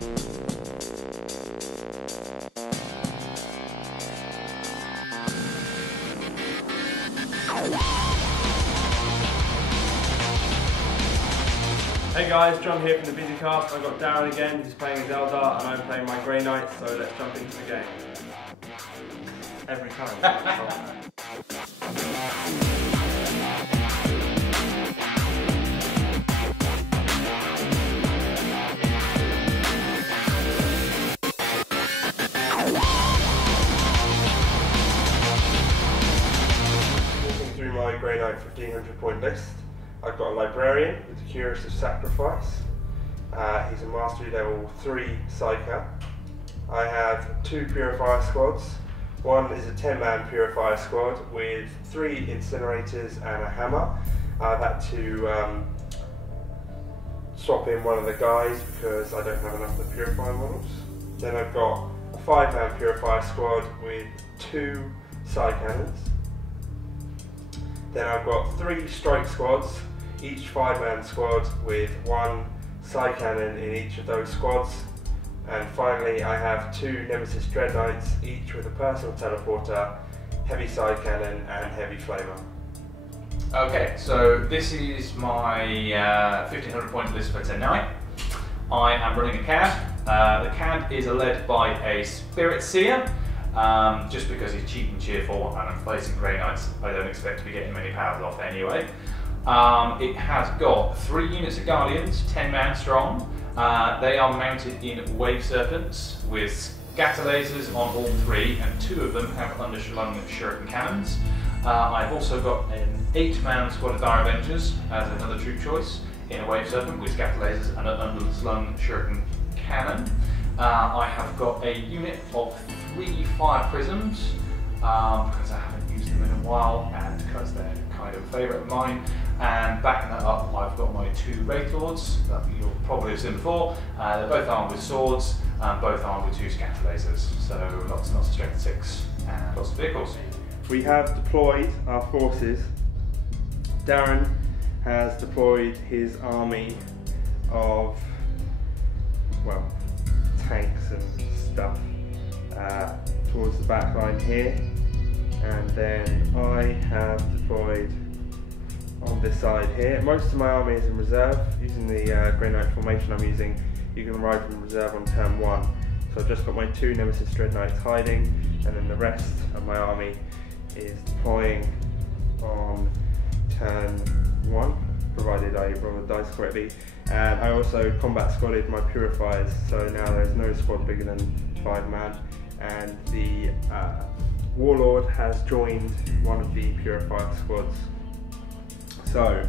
Hey guys, John here from the Busy Cast. I've got Darran again, he's playing as Eldar and I'm playing my Grey Knight, so let's jump into the game. Every time. Walking through my Grey Knight 1500 point list. I've got a Librarian with the Curious of Sacrifice. He's a Mastery level 3 Psyker. I have 2 Purifier squads. One is a 10-man Purifier squad with 3 Incinerators and a Hammer. I've had to swap in one of the guys because I don't have enough of the Purifier models. Then I've got a 5-man Purifier squad with 2 Psy Cannons. Then I've got 3 Strike squads, each 5-man squad with 1 Psy Cannon in each of those squads. And finally I have 2 Nemesis Dread Knights, each with a personal teleporter, heavy Psy Cannon and heavy flamer. Okay, so this is my 1500 point list for tonight. I am running a CAD. The CAD is led by a Spirit Seer, just because he's cheap and cheerful and I'm facing Grey Knights, I don't expect to be getting many powers off anyway. It has got 3 units of Guardians, 10-man strong. They are mounted in Wave Serpents with scatter lasers on all 3 and 2 of them have underslung shuriken cannons. I've also got an 8-man squad of Dire Avengers as another troop choice in a Wave Serpent with scatter lasers and an underslung shuriken cannon. I have got a unit of 3 fire prisms because I haven't used them in a while and because they're kind of a favourite of mine. And backing that up, I've got my 2 Wraith Lords that you'll probably have seen before. They're both armed with swords and both armed with 2 scatter lasers. So lots and lots of strength 6 and lots of vehicles. We have deployed our forces. Darran has deployed his army of, well, tanks and stuff towards the back line here, and then I have deployed on this side here. Most of my army is in reserve. Using the Grey Knight formation I'm using, you can arrive in reserve on turn 1. So I've just got my 2 Nemesis Dread Knights hiding, and then the rest of my army is deploying on turn 1, provided I roll the dice correctly. And I also combat squadded my Purifiers, so now there's no squad bigger than 5-man, and the Warlord has joined one of the Purifier squads. So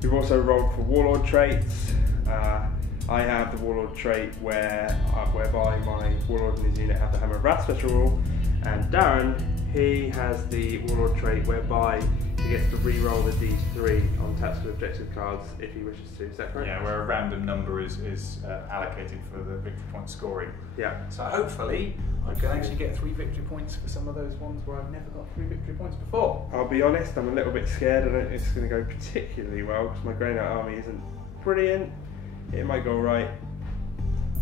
we've also rolled for Warlord traits. I have the Warlord trait whereby my Warlord and his unit have the Hammer of Wrath special rule, and Darran, he has the Warlord trait whereby he gets to re-roll the D3 on tactical objective cards if he wishes to. Is that correct? Yeah, where a random number is allocated for the victory point scoring. Yeah. So hopefully I can actually get 3 victory points for some of those ones where I've never got 3 victory points before. I'll be honest, I'm a little bit scared. I don't think it's going to go particularly well because my Grey Knight army isn't brilliant. It might go right.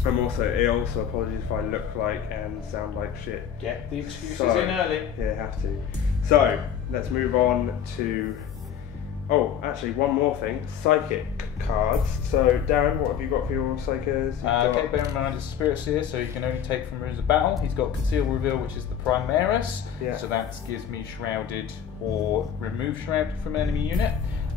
I'm also ill, so apologies if I look like and sound like shit. Get the excuses in early. Yeah, have to. So, let's move on to... Oh, actually, one more thing. Psychic cards. So, Darran, what have you got for your Psychers? Okay, bear in mind it's a Spirit Seer, so you can only take from rooms of battle. He's got Conceal Reveal, which is the Primaris. Yeah. So that gives me Shrouded or Remove Shrouded from an enemy unit.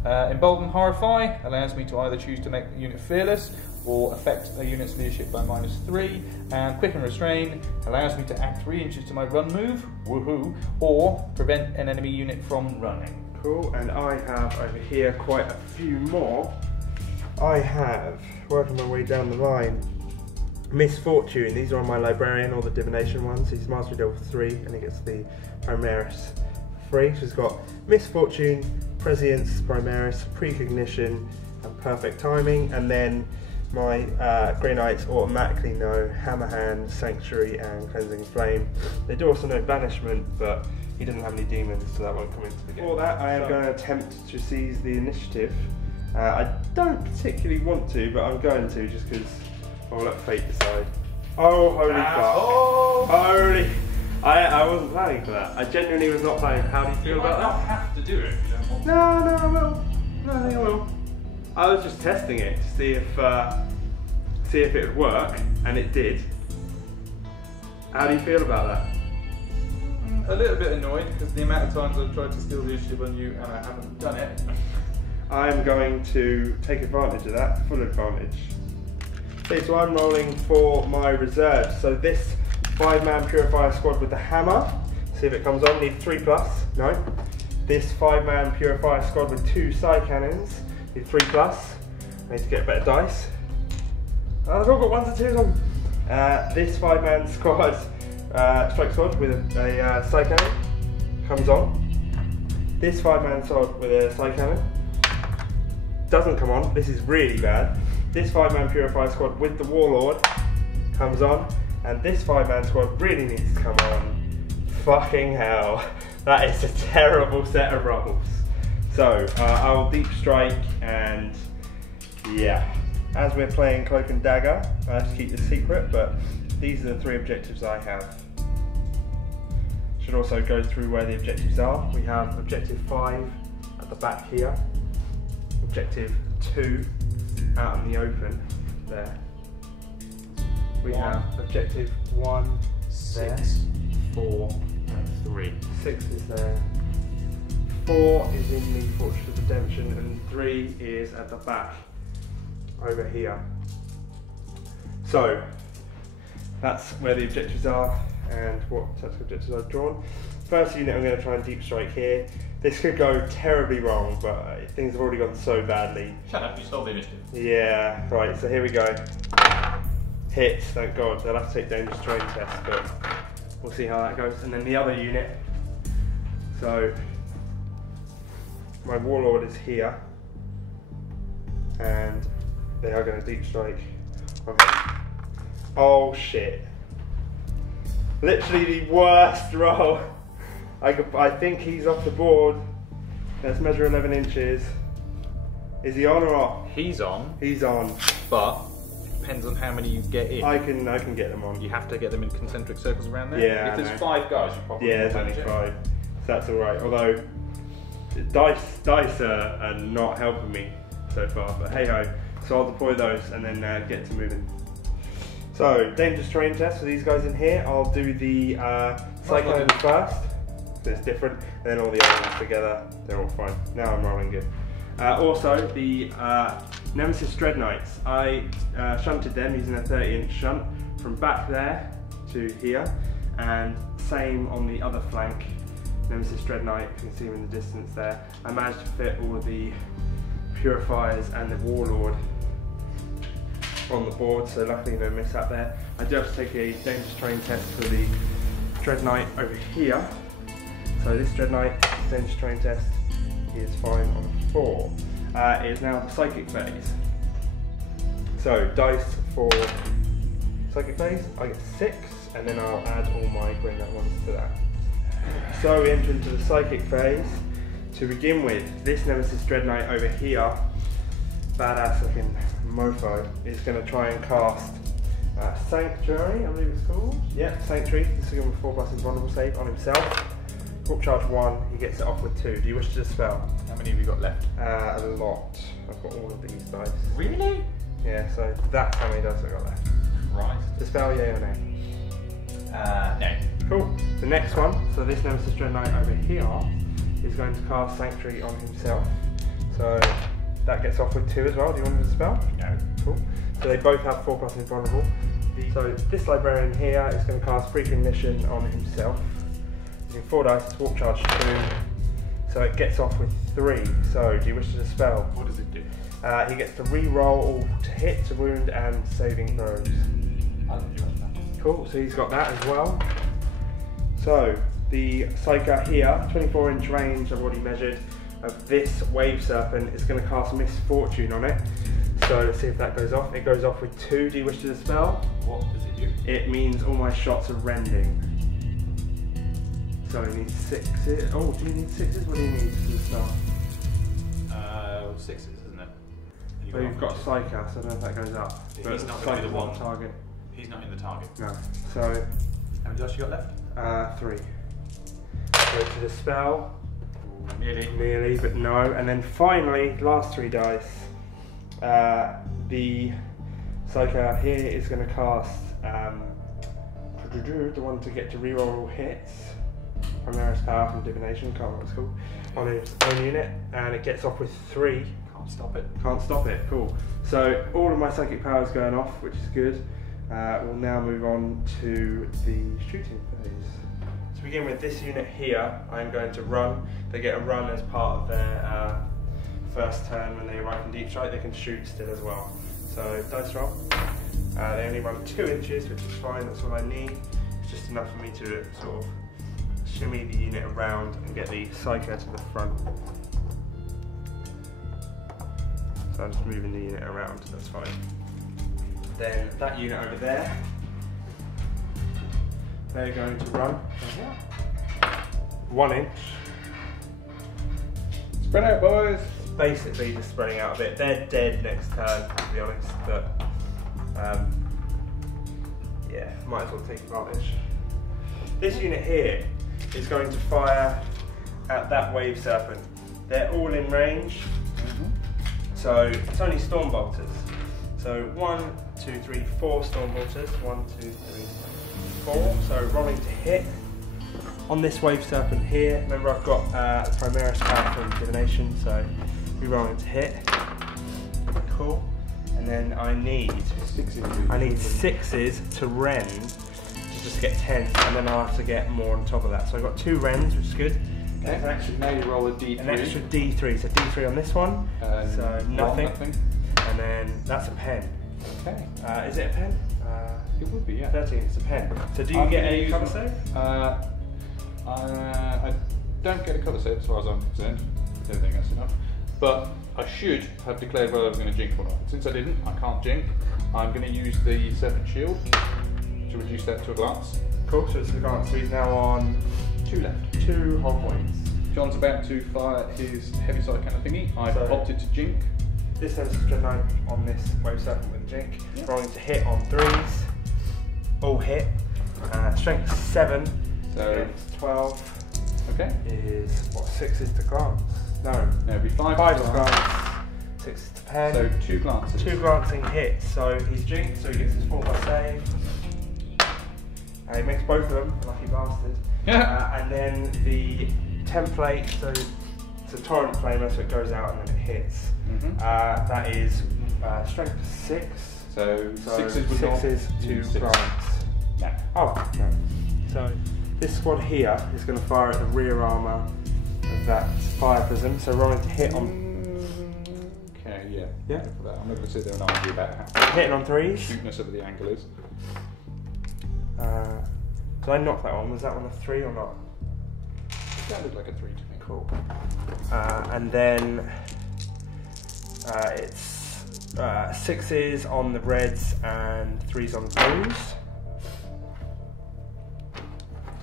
Embolden Horrify allows me to either choose to make the unit fearless or affect a unit's leadership by -3, and Quicken Restrain allows me to add 3 inches to my run move, woohoo, or prevent an enemy unit from running. Cool, and I have over here quite a few more. I have, working my way down the line, Misfortune. These are on my Librarian, or the Divination ones. He's Mastery level 3 and he gets the Primaris free. So he's got Misfortune, Prescience, Primaris, Precognition and Perfect Timing, and then my Grey Knights automatically know Hammer Hand, Sanctuary and Cleansing Flame. They do also know Banishment, but he doesn't have any demons, so that won't come into the game. For that, I am going to attempt to seize the initiative. I don't particularly want to, but I'm going to just because I'll let fate decide. Oh, holy fuck. Oh! Holy... I wasn't planning for that. I genuinely was not planning. How do you feel about that? You might not have to do it if you don't want to. No, I will. No, I think I will. I was just testing it to see if it would work, and it did. How do you feel about that? A little bit annoyed because the amount of times I've tried to steal the initiative on you and I haven't done it. I'm going to take advantage of that, full advantage. Okay, so I'm rolling for my reserves. So this 5-man purifier squad with the hammer, see if it comes on, need 3+, no. This 5-man purifier squad with 2 side cannons, need 3+. I need to get better dice. Oh, they've all got 1s and 2s on. This 5-man squad, strike squad with a side cannon, comes on. This 5-man squad with a side cannon doesn't come on, this is really bad. This 5-man purifier squad with the warlord comes on. And this 5-man squad really needs to come on. Fucking hell. That is a terrible set of rolls. So, I'll deep strike and yeah. As we're playing Cloak and Dagger, I have to keep this secret, but these are the 3 objectives I have. Should also go through where the objectives are. We have objective 5 at the back here. Objective 2 out in the open there. We have objective 1, 6, 4, and 3. 6 is there. 4 is in the Fortress of Redemption, and 3 is at the back, over here. So, that's where the objectives are, and what tactical objectives I've drawn. First unit I'm going to try and deep strike here. This could go terribly wrong, but things have already gone so badly. Shut up, you stole the initiative. Yeah, right, so here we go. Hits, thank God. They'll have to take dangerous terrain tests, but we'll see how that goes. And then the other unit. So my warlord is here, and they are going to deep strike. Okay. Oh shit! Literally the worst roll. I think he's off the board. Let's measure 11 inches. Is he on or off? He's on. He's on. But depends on how many you get in. I can get them on. You have to get them in concentric circles around there. Yeah. If there's 5 guys, you probably Yeah, there's only 5, so that's all right. Although dice are not helping me so far, but hey ho. So I'll deploy those and then get to moving. So dangerous terrain test for these guys in here. I'll do the cyclone first. So it's different, and then all the other ones together. They're all fine. Now I'm rolling good. Also, the Nemesis Dread Knights, I shunted them using a 30-inch shunt from back there to here, and same on the other flank. Nemesis Dread Knight, you can see him in the distance there. I managed to fit all of the Purifiers and the Warlord on the board, so luckily no mishap there. I do have to take a dangerous terrain test for the Dread Knight over here. So this Dread Knight dangerous terrain test is fine on a 4. It is now the Psychic phase. So dice for Psychic phase, I get 6, and then I'll add all my grey knight ones to that. So we enter into the Psychic phase. To begin with, this Nemesis Dread Knight over here, badass looking mofo, is going to try and cast Sanctuary, I believe it's called. Yep, Sanctuary. This is going to 4+ invulnerable save on himself. Warp charge 1, he gets it off with 2. Do you wish to dispel? How many have you got left? A lot. I've got all of these dice. Really? Yeah, so that's how many dice I've got left. Right. Dispel, yay or nay? No. Cool. The next one, so this Nemesis Dread Knight over here is going to cast Sanctuary on himself. So that gets off with 2 as well. Do you want to dispel? No. Cool. So they both have 4+ invulnerable. So this Librarian here is going to cast Precognition on himself. Using 4 dice, it's Warp Charge 2. So it gets off with 3. So do you wish to dispel? What does it do? He gets to re-roll all to hit, to wound, and saving throws. I'll do that. Cool, so he's got that as well. So the Psyker here, 24-inch range I've already measured, of this Wave Serpent is going to cast Misfortune on it. So let's see if that goes off. It goes off with 2. Do you wish to dispel? What does it do? It means all my shots are rending. So you need 6s. Oh, do you need 6s? What do you need to dispel? 6s, isn't it? And you've But you've got Psyker, so I don't know if that goes up. Yeah, he's not going to be the one target. He's not in the target. No. So. How many dice you got left? 3. Go to the spell. Ooh, Nearly, but no. And then finally, last 3 dice. The Psyker here is going to cast the one to get to reroll all hits. Primaris power from divination, can't remember what it's called. On its own unit, and it gets off with 3. Can't stop it. Can't stop it, cool. So all of my psychic powers going off, which is good. We'll now move on to the shooting phase. To begin with, this unit here, I'm going to run. They get a run as part of their first turn when they arrive in deep strike. They can shoot still as well. So dice roll. They only run 2 inches, which is fine. That's all I need. It's just enough for me to sort of shimmy the unit around and get the Psyker to the front. So I'm just moving the unit around, that's fine. Then that unit over there, they're going to run 1 inch. Spread out, boys. Basically just spreading out a bit. They're dead next turn, to be honest, but yeah, might as well take advantage. This unit here is going to fire at that wave serpent. They're all in range, so it's only storm bolters. So 1, 2, 3, 4 storm bolters. 1, 2, 3, 4. So rolling to hit on this wave serpent here. Remember, I've got Primaris power from divination, so we're rolling to hit. Cool. And then I need 6s to rend. Just get 10s, and then I'll have to get more on top of that. So I've got 2 rends, which is good. Okay, now you roll a D3. An extra D3, so D3 on this one. So nothing. And then that's a pen. Okay. Is it a pen? It would be, yeah. 13, it's a pen. So do you get a cover save? I don't get a cover save as far as I'm concerned. I don't think that's enough. But I should have declared whether I was going to jink or not. Since I didn't, I can't jink. I'm going to use the Serpent Shield to reduce that to a glance. Cool, so it's a glance. So he's now on 2 left. 2 whole points. John's about to fire his heavy side kind of thingy. I've opted to jink. This has a strength 9 on this wave serpent with a jink. Yep. Rolling to hit on 3s. All hit. Strength 7. So against 12. Okay. Is what, 6s to glance? No, it'd be 5 to glance. 6 to pen. So 2 glances. 2 glancing hits. So he's jinked, so he gets his 4+ save. He makes both of them, lucky bastard. Yeah. And then the template, so it's a torrent flamer, so it goes out and then it hits. That is strength 6. So 6s to glance. No. Oh, no. So this one here is going to fire at the rear armour of that fire prism, so rolling to hit on... Okay, yeah. Yeah? I'm not going to sit there and argue about how hitting on 3s. cuteness of the angle is. Did I knock that one? Was that one a 3 or not? It sounded like a 3 to me. Cool. And then it's 6s on the reds and 3s on the blues.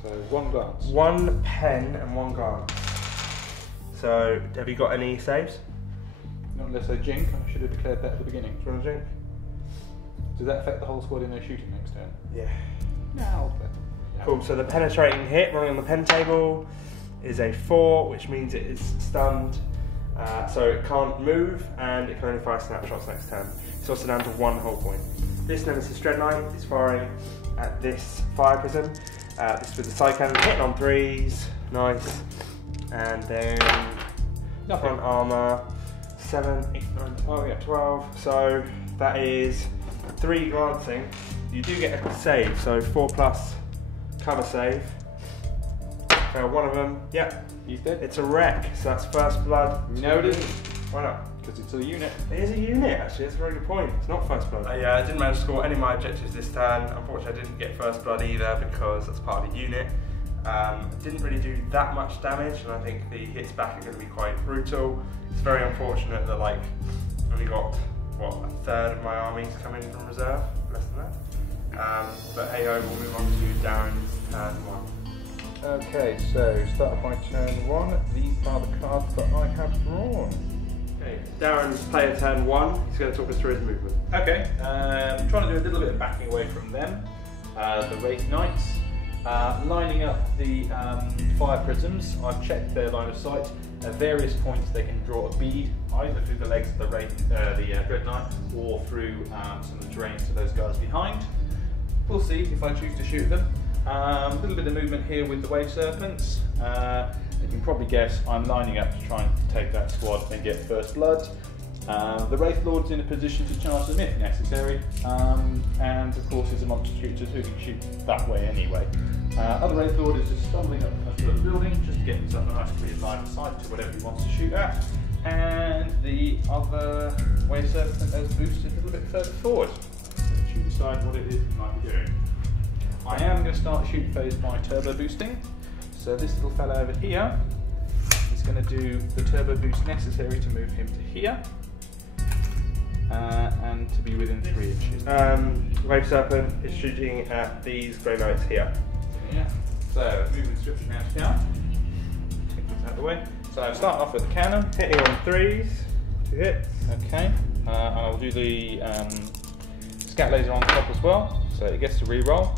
So 1 glance. 1 pen and 1 glance. So have you got any saves? Not unless I jink. I should have declared that at the beginning. Do you want to jink? Does that affect the whole squad in their shooting next turn? Yeah. No. Cool, so the penetrating hit rolling on the pen table is a 4, which means it is stunned. So it can't move and it can only fire snapshots next turn. It's also down to 1 whole point. This Nemesis Dreadnought is firing at this fire prism. This with the side cannon, hitting on 3s, nice. And then front armour, 7, 8, 9, 12. So that is 3 glancing. You do get a save, so 4+ cover save. Fail one of them. Yep, he's dead. It's a wreck, so that's first blood. No, it isn't. Why not? Because it's a unit. It is a unit, actually. That's a very good point. It's not first blood. Yeah, I didn't manage to score any of my objectives this turn. Unfortunately, I didn't get first blood either because that's part of a unit. Didn't really do that much damage, and I think the hits back are going to be quite brutal. It's very unfortunate that I only got what, a third of my armies coming from reserve, less than that. But hey ho, we'll move on to Darren's turn 1. Okay, so start by turn 1. These are the cards that I have drawn. Okay, Darren's player turn 1. He's going to talk us through his movement. Okay, trying to do a little bit of backing away from them. The Wraith Knights. Lining up the fire prisms. I've checked their line of sight. At various points they can draw a bead, either through the legs of the Dread Knight or through some of the terrains to those guys behind. We'll see if I choose to shoot them. A little bit of movement here with the Wave Serpents. You can probably guess I'm lining up to try and take that squad and get first blood. The Wraith Lord's in a position to charge them if necessary, and of course there's a monster shooter who can shoot that way anyway. Other Wraith Lord is just stumbling up to the building, just to get himself a nice clear line of sight to whatever he wants to shoot at, and the other Wave Serpent has boosted a little bit further forward. Let you decide what it is you might be doing. I am going to start the shoot phase by turbo boosting, so this little fella over here is going to do the turbo boost necessary to move him to here. And to be within 3 inches. Wave Serpent is shooting at these Grey Knights here. Yeah. So movement description now here. Take this out of the way. So I'm starting off with the cannon. Hitting on 3s, 2 hits. Okay. And I'll do the scat laser on top as well, so it gets to re-roll.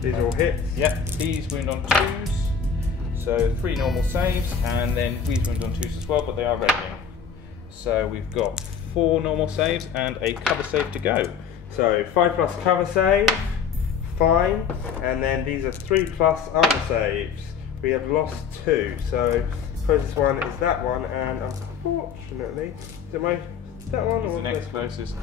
These are all hits. Yep. These wound on 2s. So 3 normal saves, and then these wound on 2s as well, but they are rending. So we've got 4 normal saves and a cover save to go. So 5+ cover save, fine, and then these are 3+ armor saves. We have lost 2, so closest one is that one, and unfortunately, is it that one or the next closest?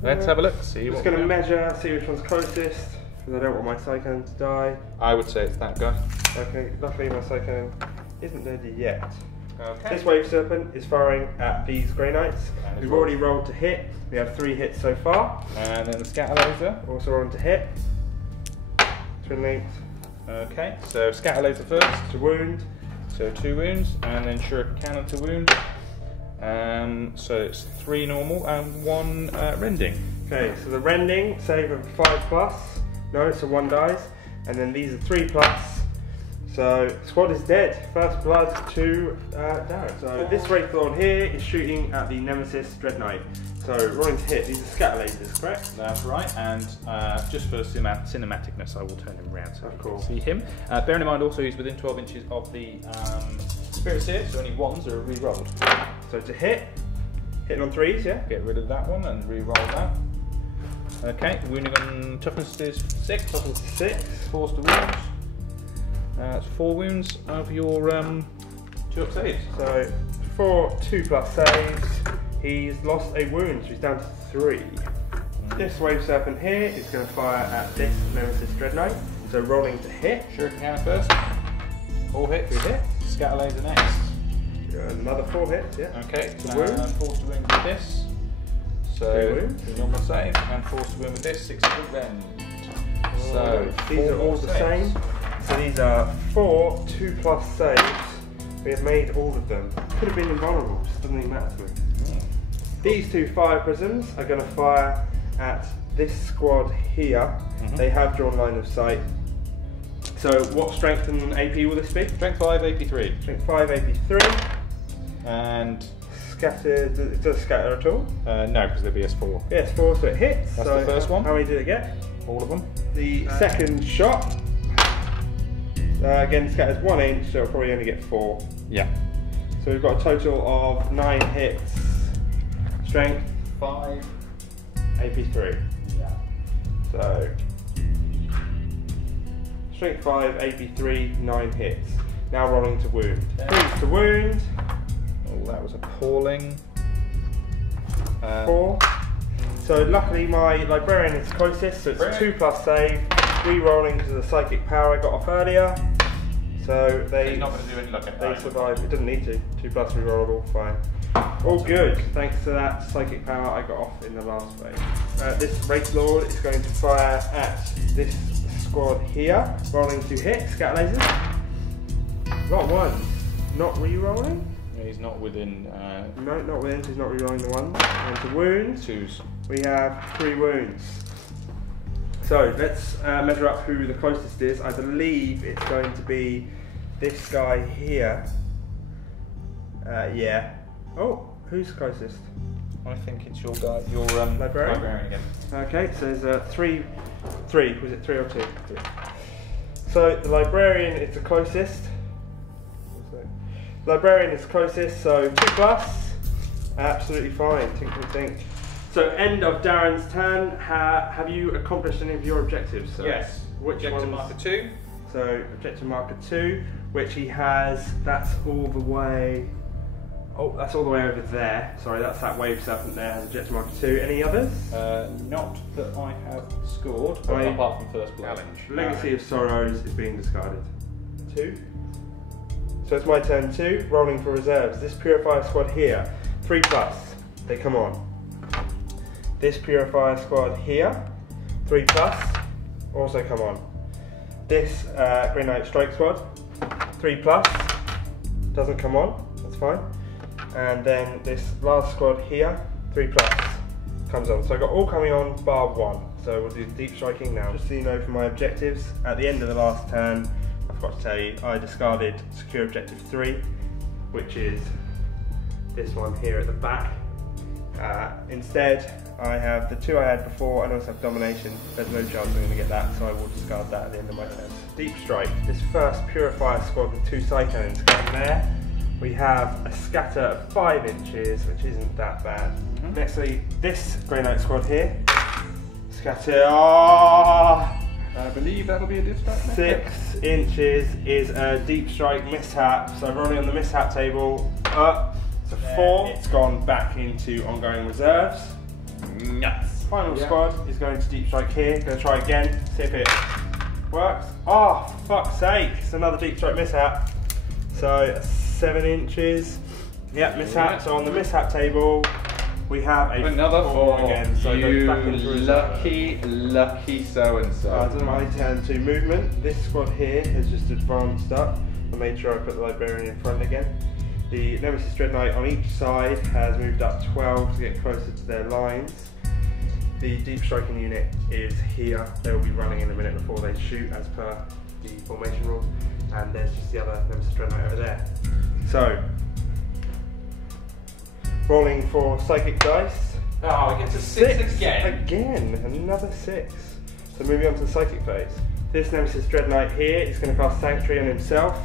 Let's have a look. See. I'm just going to measure, see which one's closest, because I don't want my Cyclone to die. I would say it's that guy. Okay, luckily my Cyclone isn't dead yet. Okay. This Wave Serpent is firing at these Grey Knights. We've already rolled to hit. We have 3 hits so far. And then the scatter laser. Also rolling to hit. Twin linked. Okay, so scatter laser first. To wound. So 2 wounds, and then shuriken cannon to wound. So it's 3 normal and 1 rending. Okay, so the rending save of 5+. No, so 1 dies. And then these are 3+. So squad is dead. First blood to Darren. So this Wraith Lord here is shooting at the Nemesis Dread Knight. So rolling to hit. These are scatter lasers, correct? That's right. And just for cinematicness, I will turn him around so of you course. can see him. Bearing in mind also he's within 12 inches of the Spirit Seer, so only 1s are re-rolled. So to hit, hitting on 3s, yeah. Get rid of that one and re-roll that. Okay, wounding on toughness is 6. Toughness is 6. Force to wound. That's 4 wounds of your 2 up saves. So for 2+ saves, he's lost a wound, so he's down to 3. This Wave Serpent here is going to fire at this Nemesis Dread Knight. So rolling to hit. Shuriken cannon first. 4 hits. 3 hits. Scatter laser next. Another 4 hits, yeah. Okay, to wound. Force to wound with this. So 3 wounds. 3 normal save, and force to wound with this, 6 to rend. So these are all the same. So these are 4 2+ saves. We have made all of them. Could have been invulnerable, just doesn't even matter to me. These 2 fire prisms are going to fire at this squad here. They have drawn line of sight. So what strength and AP will this be? Strength 5, AP 3. Strength 5, AP 3. And Scattered, it does scatter at all? no, because they're BS4. Yes, 4, so it hits. That's so the first one. How many did it get? All of them. The second shot, again scatters 1 inch, so it'll probably only get 4. Yeah. So we've got a total of 9 hits. Strength 5, AP 3. Yeah. So strength 5, AP 3, 9 hits. Now rolling to wound. 3 to wound. Oh, that was appalling. 4. So luckily my Librarian is closest, so it's a 2+ save. Re-rolling because of the psychic power I got off earlier. So He's not going to do any luck at they that. survive. It doesn't need to. 2+ re-rollable, fine. All good, thanks to that psychic power I got off in the last phase. This Wraith Lord is going to fire at this squad here. Rolling to hit, scatter lasers. Not 1s. Not re-rolling? He's not within. No, not within, so he's not re-rolling the 1s. And to wound, 2s. we have 3 wounds. So let's measure up who the closest is. I believe it's going to be this guy here. Yeah. Oh, who's closest? I think it's your guy, your Librarian again. Okay, so there's three. Was it 3 or 2? 3. So the librarian is the closest. Librarian is closest, so 2+. Absolutely fine. Think. So end of Darran's turn. Have you accomplished any of your objectives? So Yes. Which Objective ones? marker 2. So objective marker 2, which he has. That's all the way. Oh, that's all the way over there. Sorry, that's that wave serpent there. Has objective marker 2. Any others? Not that I have scored, apart from first blood. Legacy of Sorrows is being discarded. 2. So it's my turn 2. Rolling for reserves. This Purifier squad here, 3+. They come on. This Purifier squad here, 3+. Also come on. This Green Knight Strike squad, 3+. Doesn't come on. That's fine. And then this last squad here, 3+, comes on. So I've got all coming on bar 1. So we'll do deep striking now. Just so you know for my objectives, at the end of the last turn, I forgot to tell you, I discarded secure objective 3, which is this one here at the back. Instead, I have the 2 I had before, and also have domination. There's no chance I'm going to get that, so I will discard that at the end of my turn. Deep strike. This first Purifier squad with 2 side cannons coming there. We have a scatter of 5 inches, which isn't that bad. Nextly, this Grey Knight squad here. Scatter. I believe that'll be a deep strike. 6 inches is a deep strike mishap. So rolling on the mishap table. It's a 4. It's gone back into ongoing reserves. Yes. Final squad is going to deep strike here. Going to try again. See if it works. Oh, for fuck's sake! It's another deep strike mishap. So 7 inches. Yep, mishap. So on the mishap table, we have another 4 again. So you back into lucky so and so. My turn to movement. This squad here has just advanced up. I made sure I put the librarian in front again. The Nemesis Dread Knight on each side has moved up 12 to get closer to their lines. The deep striking unit is here. They will be running in a minute before they shoot, as per the formation rules. And there's just the other Nemesis Dread Knight over there. So, rolling for psychic dice. Oh, I get to 6 again. Again, another 6. So moving on to the psychic phase. This Nemesis Dread Knight here is going to cast Sanctuary on himself.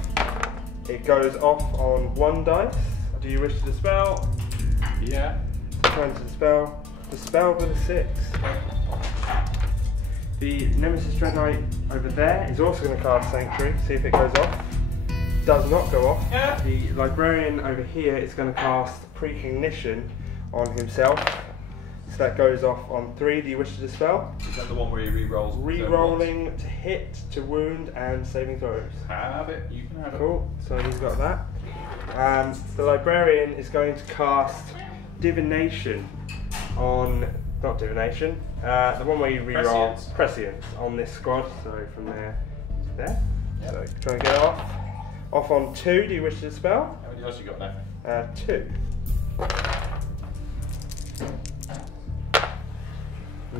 It goes off on 1 dice. Do you wish to dispel? Yeah. Trying to dispel. Dispel with a 6. The Nemesis Dread Knight over there is also going to cast Sanctuary. See if it goes off. Does not go off. Yeah. The Librarian over here is going to cast Precognition on himself. So that goes off on 3. Do you wish to dispel? Is that the one where he re-rolls? Re-rolling to hit, to wound, and saving throws. Have it. You can have it. Cool. So he's got that. And the Librarian is going to cast Divination on, not Divination, the one where you re-roll Prescience on this squad. So from there to there. Yep. So try and get it off. Off on 2. Do you wish to dispel? How many else you got there? 2.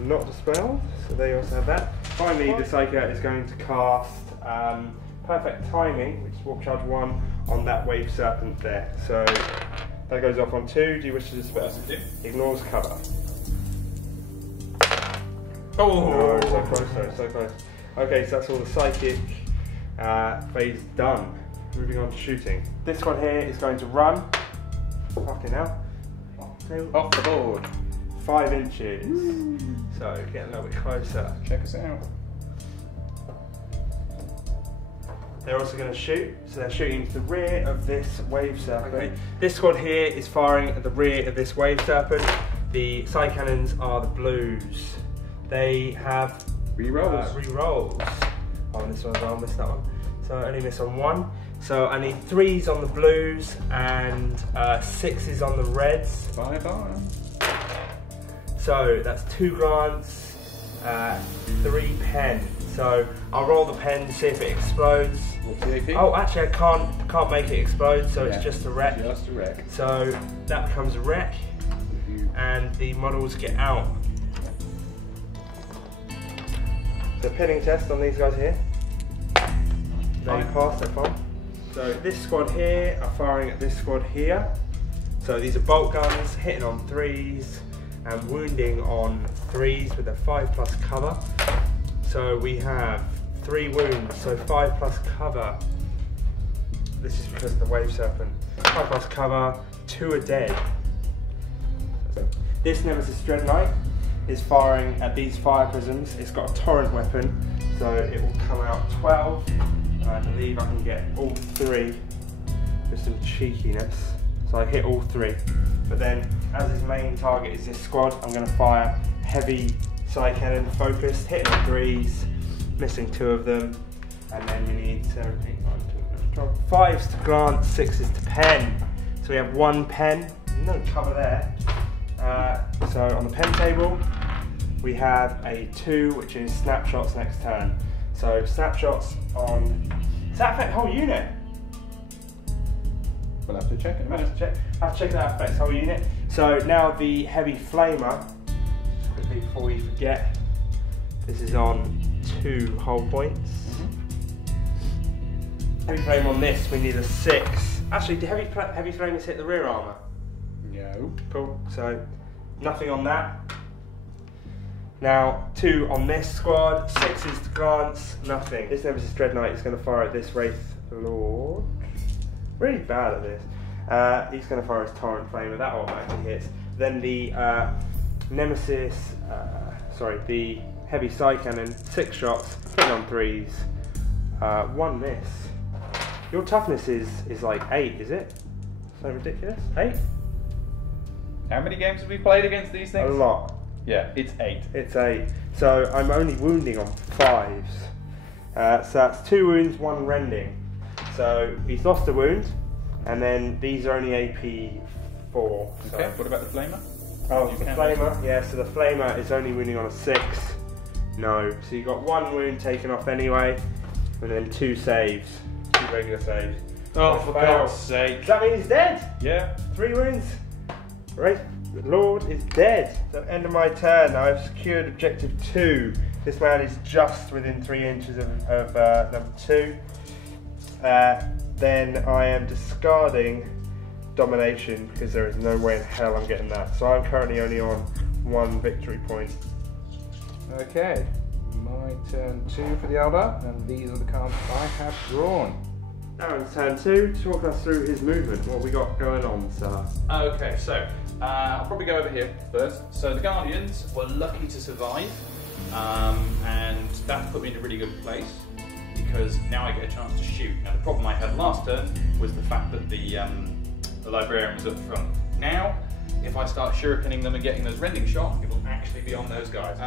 Not dispelled, so they also have that. Finally, the Psyker is going to cast Perfect Timing, which is Warp Charge 1, on that Wave Serpent there. So that goes off on 2. Do you wish to dispel? What does it do? Ignores cover. Oh! No, so close, so close. Okay, so that's all the Psychic phase done. Moving on to shooting. This one here is going to run. Fucking hell. Off the board. 5 inches. So get a little bit closer. Check us out. They're also going to shoot, so they're shooting to the rear of this wave serpent. Okay. This squad here is firing at the rear of this wave serpent. The side cannons are the blues. They have re-rolls. Re-rolls. Oh, this one as well, I missed that one. So I only miss on 1. So I need 3s on the blues and 6s on the reds. Bye-bye. So that's 2 grants, 3 pens. So I'll roll the pen to see if it explodes. What's the AP? Oh, actually I can't make it explode, so it's just a wreck. Just a wreck. So that becomes a wreck, and the models get out. The pinning test on these guys here. They pass, they're fine. So this squad here are firing at this squad here. So these are bolt guns, hitting on 3s and wounding on 3s with a 5+ cover. So we have 3 wounds, so 5+ cover. This is because of the wave serpent. 5+ cover, 2 are dead. This Nemesis Dread Knight is firing at these fire prisms. It's got a torrent weapon, so it will come out 12. And I believe I can get all 3 with some cheekiness. So I hit all 3. But then, as his main target is this squad, I'm going to fire heavy side cannon focused, hitting on 3s, missing 2 of them, and then we need 7, 8, 9, 10, 11, 12, 5s to glance, 6s to pen. So we have 1 pen, no cover there. So on the pen table, we have a 2, which is snapshots next turn. So snapshots on, does that affect the whole unit? We'll have to check it. I have to check that affects the whole unit. So now the heavy flamer, just quickly before we forget, this is on 2 hull points. Heavy flame on this, we need a 6. Actually, do heavy flamers hit the rear armour? No. Cool, so nothing on that. Now 2 on this squad, 6s to glance, nothing. This Nemesis Dread Knight is going to fire at this Wraith Lord. Really bad at this. He's going to fire his Torrent Flamer, that automatically hits. Then the Nemesis, the heavy side cannon, 6 shots, hitting on 3s, 1 miss. Your toughness is like 8, is it? So ridiculous. 8? How many games have we played against these things? A lot. Yeah, it's 8. It's 8. So I'm only wounding on 5s. So that's 2 wounds, 1 rending. So he's lost a wound, and then these are only AP 4. So. Okay, what about the flamer? Oh, the flamer, yeah, so the flamer is only wounding on a 6. No, so you got 1 wound taken off anyway, and then 2 saves. 2 regular saves. Oh, for God's sake. Does that mean he's dead? Yeah. 3 wounds. Right, the Lord is dead. So end of my turn, now I've secured objective 2. This man is just within 3 inches of number 2. Then I am discarding domination because there is no way in hell I'm getting that. So I'm currently only on 1 victory point. Okay, my turn 2 for the Eldar, and these are the cards I have drawn. Darren's turn 2. Talk us through his movement. What we got going on, sir? Okay, so I'll probably go over here first. So the Guardians were lucky to survive, and that put me in a really good place, because now I get a chance to shoot. Now the problem I had last turn was the fact that the Librarian was up front. Now, if I start shurikening them and getting those rending shots, it will actually be on those guys.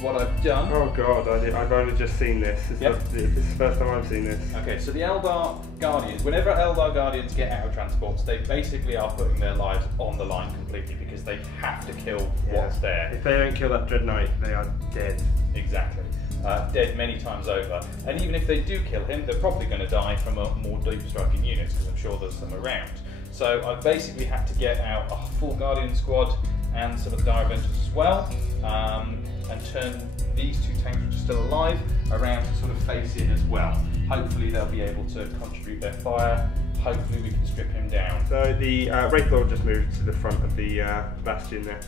What I've done... Oh god, I've only just seen this. This is the first time I've seen this. Okay, so the Eldar Guardians, whenever Eldar Guardians get out of transports, they basically are putting their lives on the line completely, because they have to kill what's there. If they don't kill that Dread Knight, they are dead. Exactly. Dead many times over. And even if they do kill him, they're probably going to die from a more deep striking units, because I'm sure there's some around. So I've basically had to get out a full Guardian squad and some of the Dire Avengers as well, and turn these 2 tanks which are still alive around to sort of face in as well. Hopefully they'll be able to contribute their fire. Hopefully we can strip him down. So the Wraith Lord just moved to the front of the bastion there.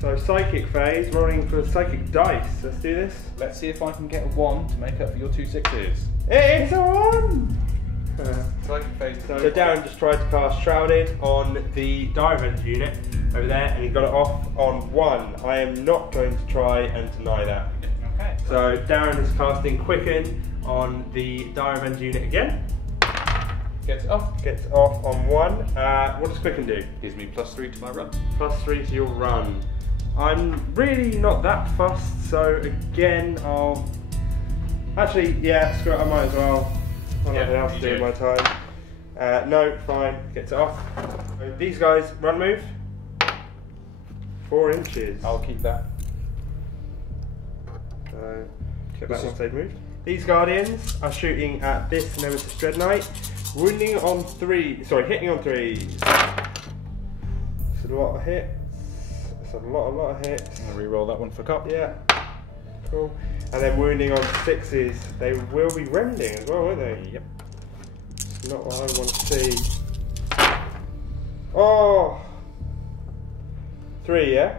So psychic phase, rolling for psychic dice. Let's do this. Let's see if I can get a 1 to make up for your 2 6s. It's a 1! Psychic phase. So Darren just tried to cast Shrouded on the Dire Avenger unit over there, and he got it off on 1. I am not going to try and deny that. Okay. So Darren is casting Quicken on the Dire Avenger unit again. Gets it off. Gets off on 1. What does Quicken do? Gives me +3 to my run. +3 to your run. I'm really not that fussed, so again I'll... Actually, yeah, screw it, I might as well. I've got nothing else to do with my time. No, fine, gets it off. So these guys, run move. 4 inches. I'll keep that. So, keep that once they've moved. These Guardians are shooting at this Nemesis Dread Knight, wounding on 3, sorry, hitting on 3s. It's a lot of hits. It's a lot of hits. I'm going to re-roll that one for cop. Yeah, cool. And then wounding on 6s. They will be rending as well, won't they? Yep. It's not what I want to see. Oh, 3, yeah?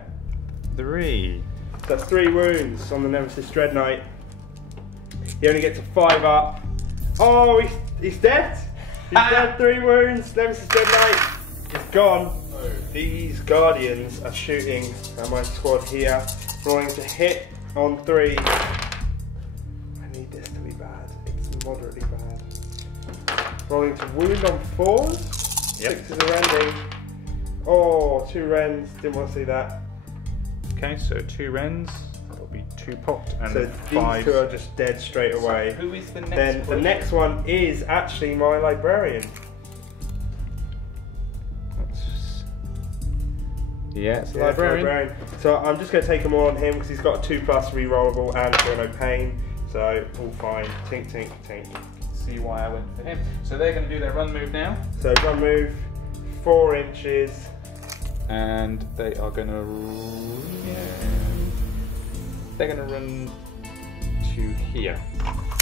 3. That's 3 wounds on the Nemesis Dread Knight. He only gets a 5 up. Oh, he's dead. He's dead. 3 wounds. Nemesis Dread Knight is gone. These Guardians are shooting at my squad here. Rolling to hit on 3. I need this to be bad. It's moderately bad. Rolling to wound on 4s. Yep. 6 is a rending. Oh, 2 rends. Didn't want to see that. Okay, so 2 rends. That'll be 2 popped and So 5. these 2 are just dead straight away. So who is the next Then the next one is actually my Librarian. Yeah, it's a Yeah, librarian. So I'm just going to take them all on him because he's got a 2+ rerollable and feel no pain. So all fine. Tink, tink, tink. See why I went for him. So they're going to do their run move now. So run move, 4 inches. And they are going to... They're going to run to here.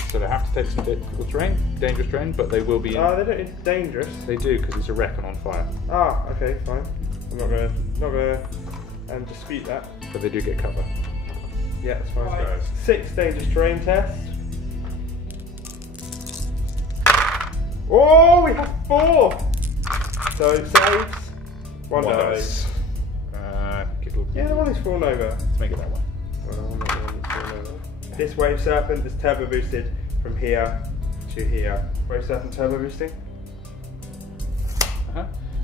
So they have to take some difficult terrain, dangerous terrain, but they will be in... Oh, they don't, it's dangerous. They do, because it's a Recon on fire. Ah, okay, fine. I'm not gonna dispute that. But they do get cover. Yeah, that's fine. 6 dangerous terrain tests. Oh, we have 4! So saves. 1 dies. Yeah, the one is fallen over. Let's make it that one. Well, I'm not the one that's fallen over. This Wave Serpent is turbo boosted from here to here. Wave Serpent turbo boosting.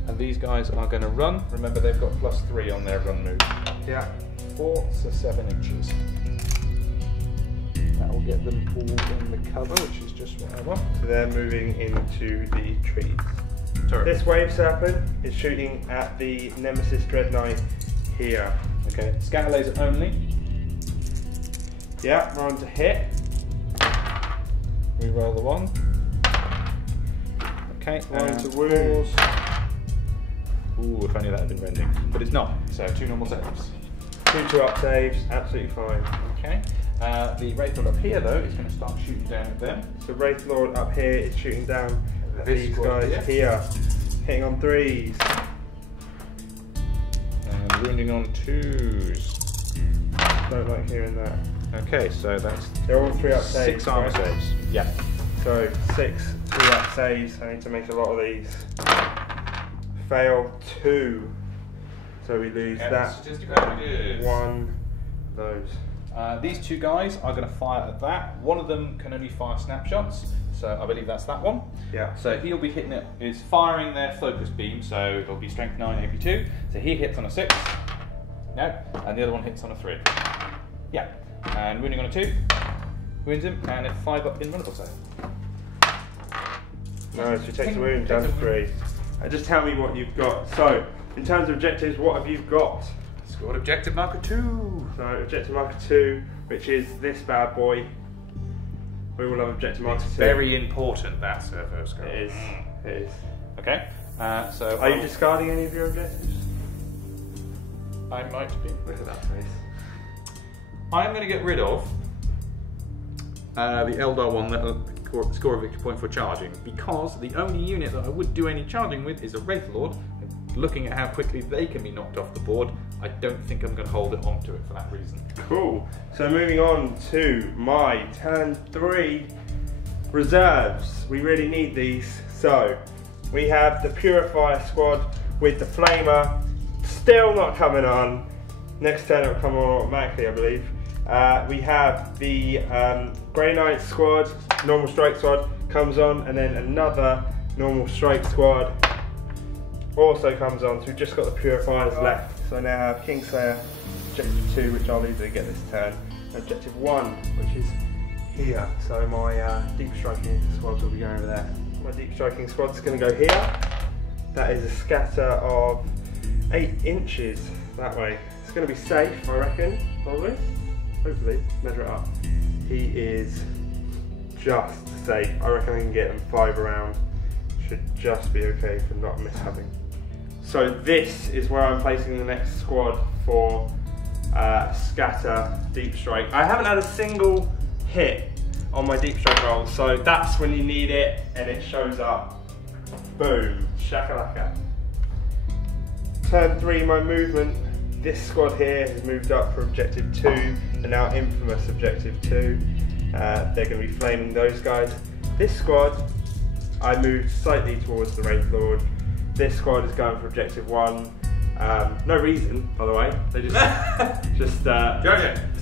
And these guys are going to run. Remember, they've got +3 on their run move. Yeah. 4 to 7 inches. That will get them all in the cover, which is just what I want. So they're moving into the trees. Sorry. This Wave Serpent is shooting at the Nemesis Dread Knight here. Okay, scatter laser only. Yeah, roll to hit. We roll the 1. Okay, Roll to wound. Ooh, if only that had been rending. But it's not, so 2 normal saves. 2 up saves, absolutely fine. Okay. The Wraithlord up here, though, is going to start shooting down at them. So Wraithlord up here is shooting down at This these squad guys here. Hitting on 3s. And wounding on 2s. Don't like hearing that. Okay, so that's... They're all 3 up saves. 6 armor right? saves. Yeah. So 6 3 up saves. I need to make a lot of these. Fail 2. So we lose that. One of those. These 2 guys are going to fire at that. One of them can only fire snapshots, so I believe that's that one. Yeah. So he'll be hitting it, is firing their focus beam, so it'll be strength 9, AP 2. So he hits on a 6. No. And the other one hits on a 3. Yeah. And wounding on a 2. Wounds him, and a 5 up in runnable save. Nice, we take the wound down to 3. Just tell me what you've got. So, in terms of objectives, what have you got? Squad objective marker 2. So, objective marker 2, which is this bad boy. We will have objective marker 2. Very important, that servo score. It is. It is. Okay. So are you discarding any of your objectives? I might be. Look at that face. I'm going to get rid of the Eldar one that score a victory point for charging, because the only unit that I would do any charging with is a Wraithlord. Looking at how quickly they can be knocked off the board, I don't think I'm going to hold it onto it for that reason. Cool. So moving on to my turn 3 reserves. We really need these. So we have the Purifier squad with the Flamer still not coming on. Next turn it will come on automatically, I believe. We have the Grey Knight squad, normal strike squad comes on, and then another normal strike squad also comes on. So we've just got the Purifiers left. So I now have Kingslayer, objective 2, which I'll easily get this turn, and objective 1, which is here. So my deep striking squads will be going over there. My deep striking squad's going to go here. That is a scatter of 8 inches that way. It's going to be safe, I reckon, probably. Hopefully, measure it up. He is just safe. I reckon we can get him 5 around. Should just be okay for not mishapping. So this is where I'm placing the next squad for scatter deep strike. I haven't had a single hit on my deep strike roll, so that's when you need it, and it shows up. Boom, shakalaka. Turn 3, my movement. This squad here has moved up for objective 2, and now infamous objective 2. They're going to be flaming those guys. This squad, I moved slightly towards the Wraith Lord. This squad is going for objective 1. No reason, by the way. They just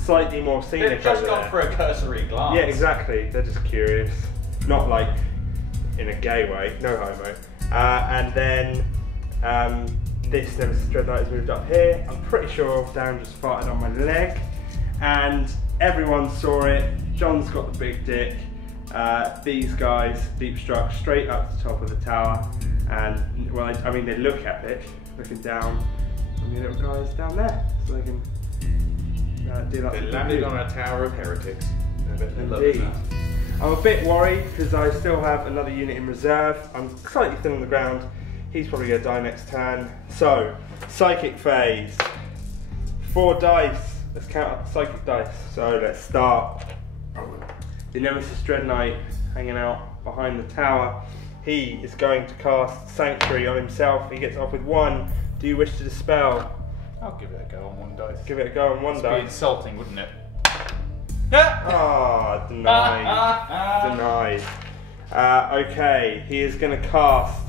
slightly more scenic. They've just gone for a cursory glance. Yeah, exactly. They're just curious, not like in a gay way. No homo. And then this Nemesis Dread Knight has moved up here. I'm pretty sure Darran just farted on my leg, and everyone saw it. John's got the big dick. These guys deep struck straight up to the top of the tower, and well, I mean, they look epic, looking down on the little guys down there, so they can do that. They landed on a tower of heretics. Indeed. I'm a bit worried because I still have another unit in reserve. I'm slightly thin on the ground. He's probably going to die next turn. So, psychic phase. 4 dice. Let's count up the psychic dice. So let's start. The Nemesis Dread Knight hanging out behind the tower. He is going to cast Sanctuary on himself. He gets off with 1. Do you wish to dispel? I'll give it a go on 1 dice. Give it a go on 1 It'd dice. be insulting, wouldn't it? Ah, denied. Denied. Okay, he is going to cast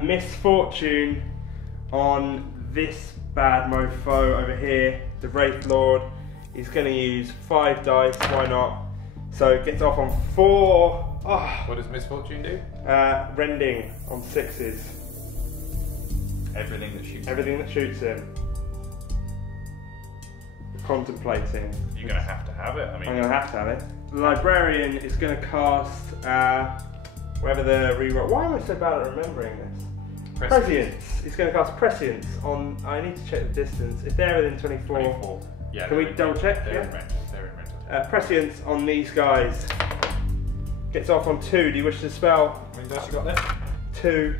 Misfortune on this bad mofo over here, the Wraith Lord. He's going to use 5 dice, why not? So it gets off on 4. Oh. What does Misfortune do? Rending on 6s. Everything that shoots. Everything that shoots him. Contemplating. You're going to have it. I mean, I'm going to have it. The Librarian is going to cast whatever the reroll. Why am I so bad at remembering this? Prescience. He's going to cast Prescience on. I need to check the distance. If they're within 24. Yeah. Can we double check? They're in range. They're in range. Prescience on these guys. Gets off on 2. Do you wish to dispel? How many dice you got there? 2.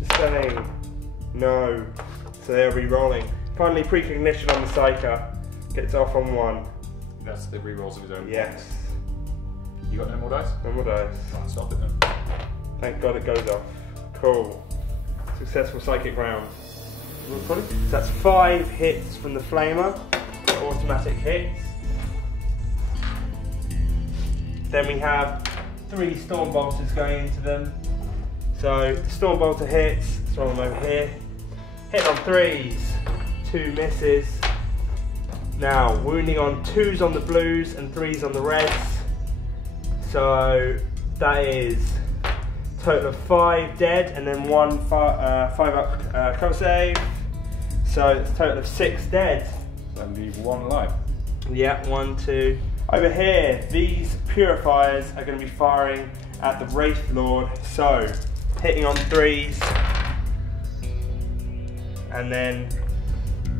Dispelling. No. So they're re-rolling. Finally, Precognition on the Psyker. Gets off on 1. That's the rerolls of his own. Yes. You got no more dice? No more dice. Right, stop it then. Thank God it goes off. Cool. Successful psychic round. So that's 5 hits from the Flamer. Automatic hits. Then we have 3 Storm Bolters going into them. So the Storm Bolter hits. Throw them over here. Hit on 3s. 2 misses. Now wounding on 2s on the blues and 3s on the reds. So that is a total of 5 dead and then 1 5 up cover save. So it's a total of 6 dead. And leave 1 alive. Yeah, 1, 2. Over here, these purifiers are going to be firing at the Wraith Lord. So hitting on 3s and then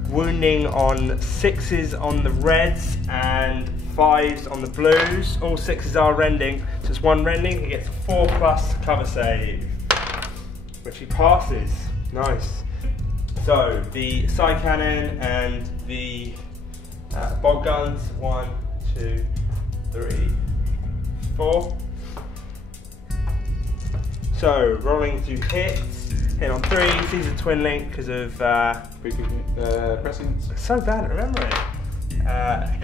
wounding on 6s on the reds and 5s on the blues. All 6s are rending, so it's 1 rending. He gets a 4+ cover save, which he passes. Nice. So the side cannon and the bolt guns. 1, 2, 3, 4. So rolling to hits. Hit on 3s. These are twin link because of Prescience. so bad at remembering.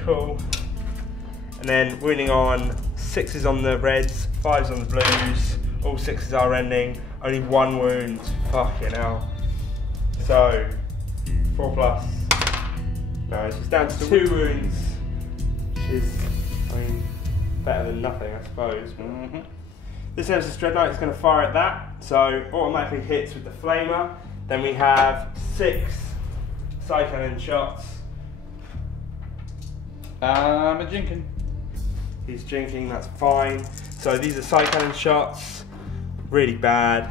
Cool. And then wounding on 6s on the reds, 5s on the blues. All 6s are ending. Only 1 wound. Fucking hell. So 4+. No, it's just down to 2 wounds, which is, I mean, better than nothing, I suppose. This Nemesis Dread Knight is going to fire at that, so automatically hits with the Flamer. Then we have 6 side cannon shots. A jinkin. He's jinking, that's fine. So these are side cannon shots, really bad.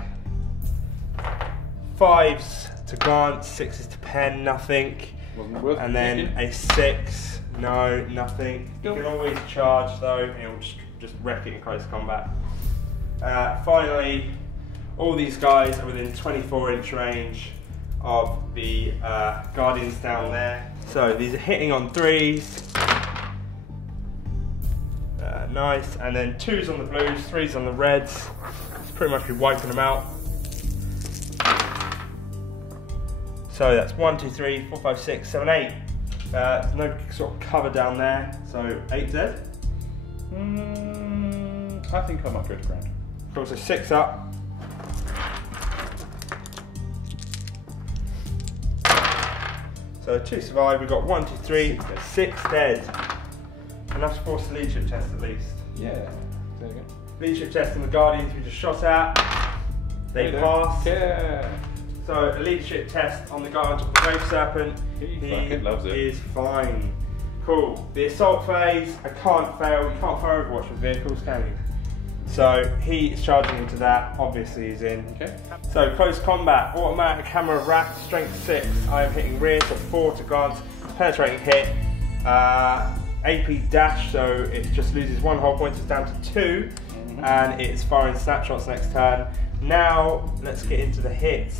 5s to glance, 6s to pen, nothing. Wasn't worth And then a 6, no, nothing. You can always charge though, and it'll just wreck it in close combat. Finally, all these guys are within 24-inch range of the Guardians down there. So these are hitting on 3s. Nice, and then 2s on the blues, 3s on the reds. It's pretty much be wiping them out. So that's 1, 2, 3, 4, 5, 6, 7, 8. There's no sort of cover down there, so 8Z. I think I might go to ground. Cool, so 6 up. So 2 survive, we've got 1, 2, 3, 6 dead. Enough to force the leadership test at least. Yeah, there you go. Leadership test on the Guardians we just shot at. They pass. Yeah. So a leadership test on the Guardians of the Grave Serpent. He fucking loves it. Is fine. Cool. The assault phase, I can't fail. You can't fail Overwatch with vehicles, can you? So he is charging into that. Obviously he's in. Okay. So close combat, automatic hammer of wrath, strength 6. I am hitting rear, so 4 to glance, penetrating hit. AP dash, so it just loses 1 whole point, it's down to 2, and it's firing snapshots next turn. Now let's get into the hits.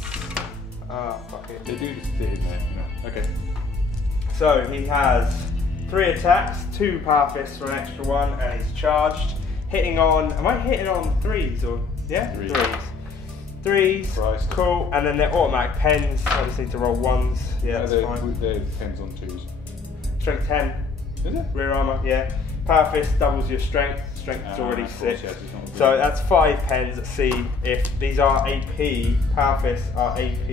Fuck it. They do just hit there, no. Okay. So he has 3 attacks, 2 power fists for an extra 1, and he's charged. Hitting on, am I hitting on 3s or, yeah? 3s. 3s, Christ. cool, and then they're automatic pens, I just need to roll 1s, yeah, that's fine. They're pens on 2s. Strength 10. Is it? Rear armour, yeah. Power fist doubles your strength. Strength is already 6. Yes, so that's 5 pens. Let's see if these are AP. Power fists are AP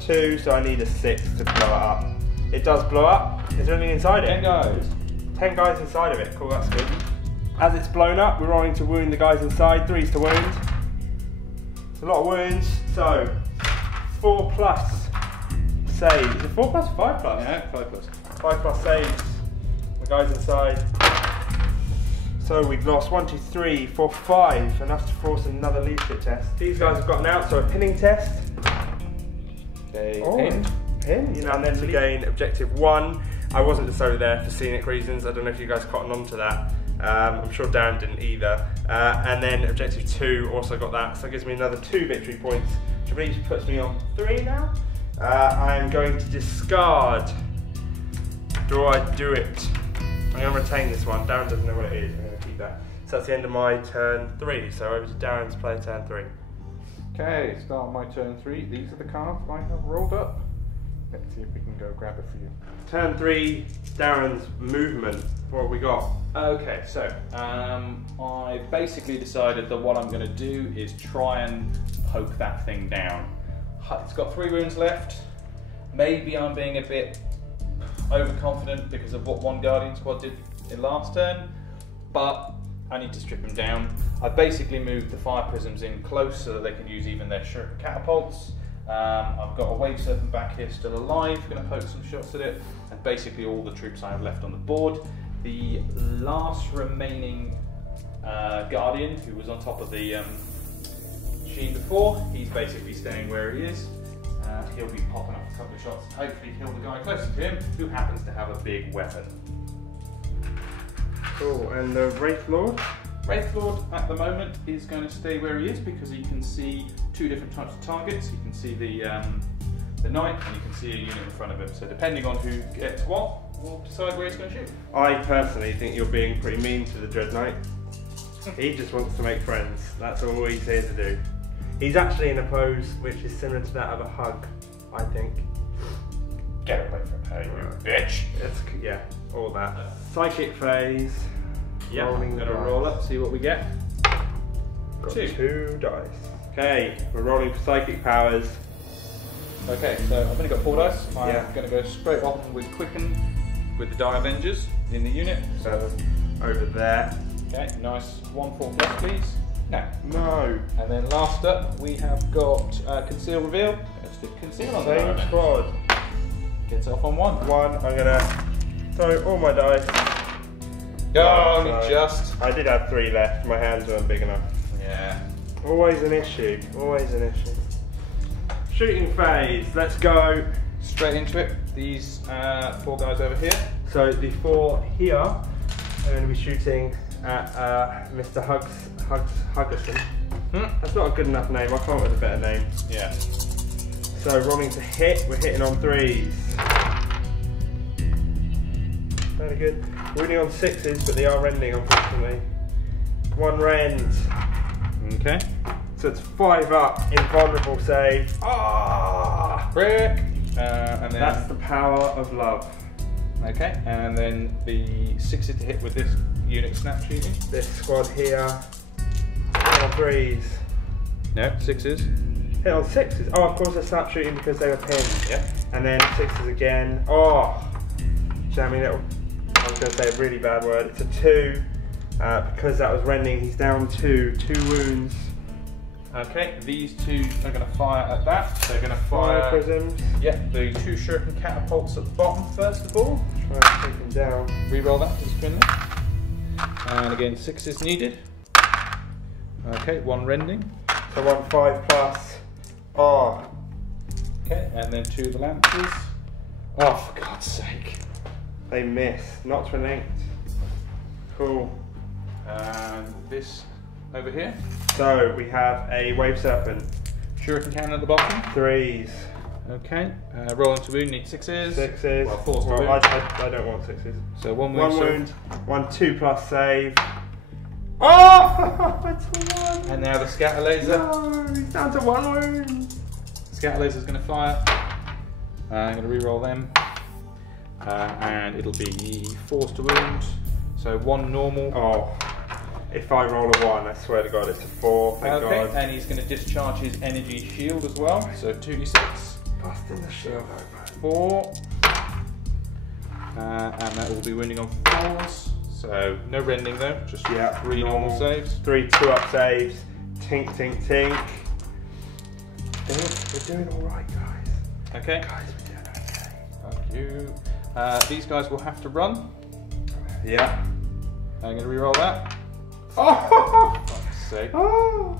2. So I need a 6 to blow it up. It does blow up. Is there anything inside it? 10 guys. 10 guys inside of it. Cool, that's good. As it's blown up, we're rolling to wound the guys inside. 3s to wound. It's a lot of wounds. So 4 plus save. Is it 4 plus or 5 plus? Yeah, 5 plus. 5 plus saves. The guys inside. So we've lost 1, 2, 3, 4, 5. Enough to force another leadership test. These guys have gotten out, so a pinning test. Okay, Pin. You know, and then to gain objective 1. I wasn't necessarily there for scenic reasons. I don't know if you guys cotton on to that. I'm sure Darren didn't either. And then objective 2 also got that. So it gives me another 2 victory points, which I believe puts me on 3 now. I'm going to discard. Do I do it? I'm going to retain this one. Darren doesn't know what it is. I'm going to keep that. So that's the end of my turn 3. So over to Darren's play turn 3. Okay, start my turn 3. These are the cards I have rolled up. Let's see if we can go grab a few. Turn 3, Darren's movement. What have we got? Okay, so I've basically decided that what I'm going to do is try and poke that thing down. It's got 3 wounds left. Maybe I'm being a bit overconfident because of what one Guardian squad did in last turn, but I need to strip them down. I've basically moved the fire prisms in close so that they can use even their shuriken catapults. I've got a wave serpent back here still alive, going to poke some shots at it, and basically all the troops I have left on the board. The last remaining Guardian, who was on top of the machine before, he's basically staying where he is. He'll be popping up a couple of shots, hopefully kill the guy closest to him, who happens to have a big weapon. Cool, and the Wraith Lord? Wraith Lord at the moment is going to stay where he is because he can see 2 different types of targets. You can see the knight and you can see a unit in front of him. So depending on who gets what, we'll decide where he's going to shoot. I personally think you're being pretty mean to the Dread Knight. He just wants to make friends. That's all he's here to do. He's actually in a pose which is similar to that of a hug, I think. Get away from her, you bitch! Yeah, all that. Psychic phase. Yeah, I'm going to roll up, see what we get. Got 2 dice. Okay, we're rolling for psychic powers. Okay, so I've only got 4 dice. I'm Yeah. going to go straight on with Quicken with the Die Avengers in the unit. So over there. Okay, nice 1/4 plus, please. No. No. And then last up, we have got Conceal Reveal. Let's do Conceal on the Die Same Avengers. squad. Gets off on 1. I'm gonna throw all my dice. Oh, So, only just. I did have 3 left. My hands weren't big enough. Yeah. Always an issue. Always an issue. Shooting phase. Let's go. Straight into it. These 4 guys over here. So the 4 here are going to be shooting at Mr. Huggerson. That's not a good enough name. I'll come up with a better name. Yeah. So rolling to hit. We're hitting on 3s. Very good. We're only on 6s, but they are rending, unfortunately. 1 rend. Okay. So it's 5 up. Invulnerable save. Ah! Brick. And then that's the power of love. Okay, and then the 6s to hit with this unit snap shooting. This squad here, hit on 3s. No, 6s. Hit on 6s. Oh, of course they're snap shooting because they were pinned. Yeah. And then 6s again. Oh, jammy little. I was going to say a really bad word. It's a 2. Because that was rending, he's down 2 wounds. Okay, these 2 are going to fire at that. They're going to fire prisms. Yeah, the 2 shuriken catapults at the bottom first of all. Try to take him down. Reroll that to the spin. And again, 6s needed. Okay, 1 rending. So 1 5+. Oh. Okay, and then 2 of the lancers. Oh, for God's sake. They miss. Not for linked. Cool. And this over here. So we have a wave serpent. Shuriken cannon at the bottom. 3s. Okay. Roll into wound, need 6s. 6s. Well, 4s to well, wound. I don't want 6s. So 1 wound. 1 wound. 1 2+ save. Oh! It's a 1. And now the scatter laser. No, he's down to 1 wound. Scatter laser is going to fire. I'm going to re-roll them. And it'll be 4s to wound. So 1 normal. Oh. If I roll a 1, I swear to God, it's a 4. Thank Okay, God. and he's going to discharge his energy shield as well. So 2d6. Busting the shield open. 4. And that will be wounding on 4s. So no rending though, just 3 normal saves. 3 2-up saves. Tink, tink, tink. We're doing alright, guys. Okay. Guys, we're doing okay. Thank you. These guys will have to run. Yeah. I'm going to re-roll that. Oh! For fuck's sake. Oh!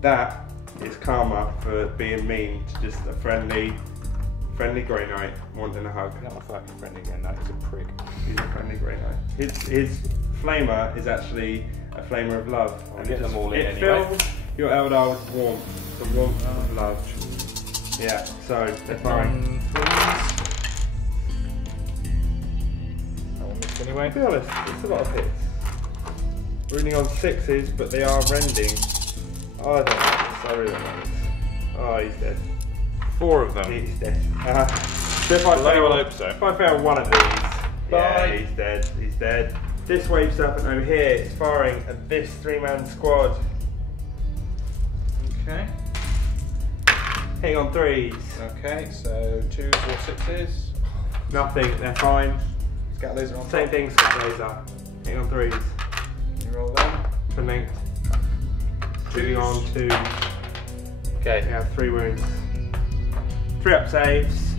That is karma for being mean to just a friendly Grey Knight wanting a hug. Not a fucking friendly again, that is a prick. He's a friendly Grey Knight. His flamer is actually a flamer of love. I'll get them all in it anyway. fills your Eldar with warmth, the warmth of love. Yeah, so they're firing. Anyway. To be honest, it's a lot of hits. Wounding on 6s, but they are rending. Oh, I don't like this. I really don't like this. Oh, he's dead. 4 of them. He's dead. So if I fail 1 of these, yeah, he's dead. He's dead. This wave serpent over here is firing at this 3-man squad. Okay. Hitting on 3s. Okay, so 2s or 6s. Nothing, they're fine. Scatter laser on Same top. thing, scatter laser. Hitting on 3s. You roll them. For linked. Hitting on 2. Okay. We have 3 wounds. 3-up saves.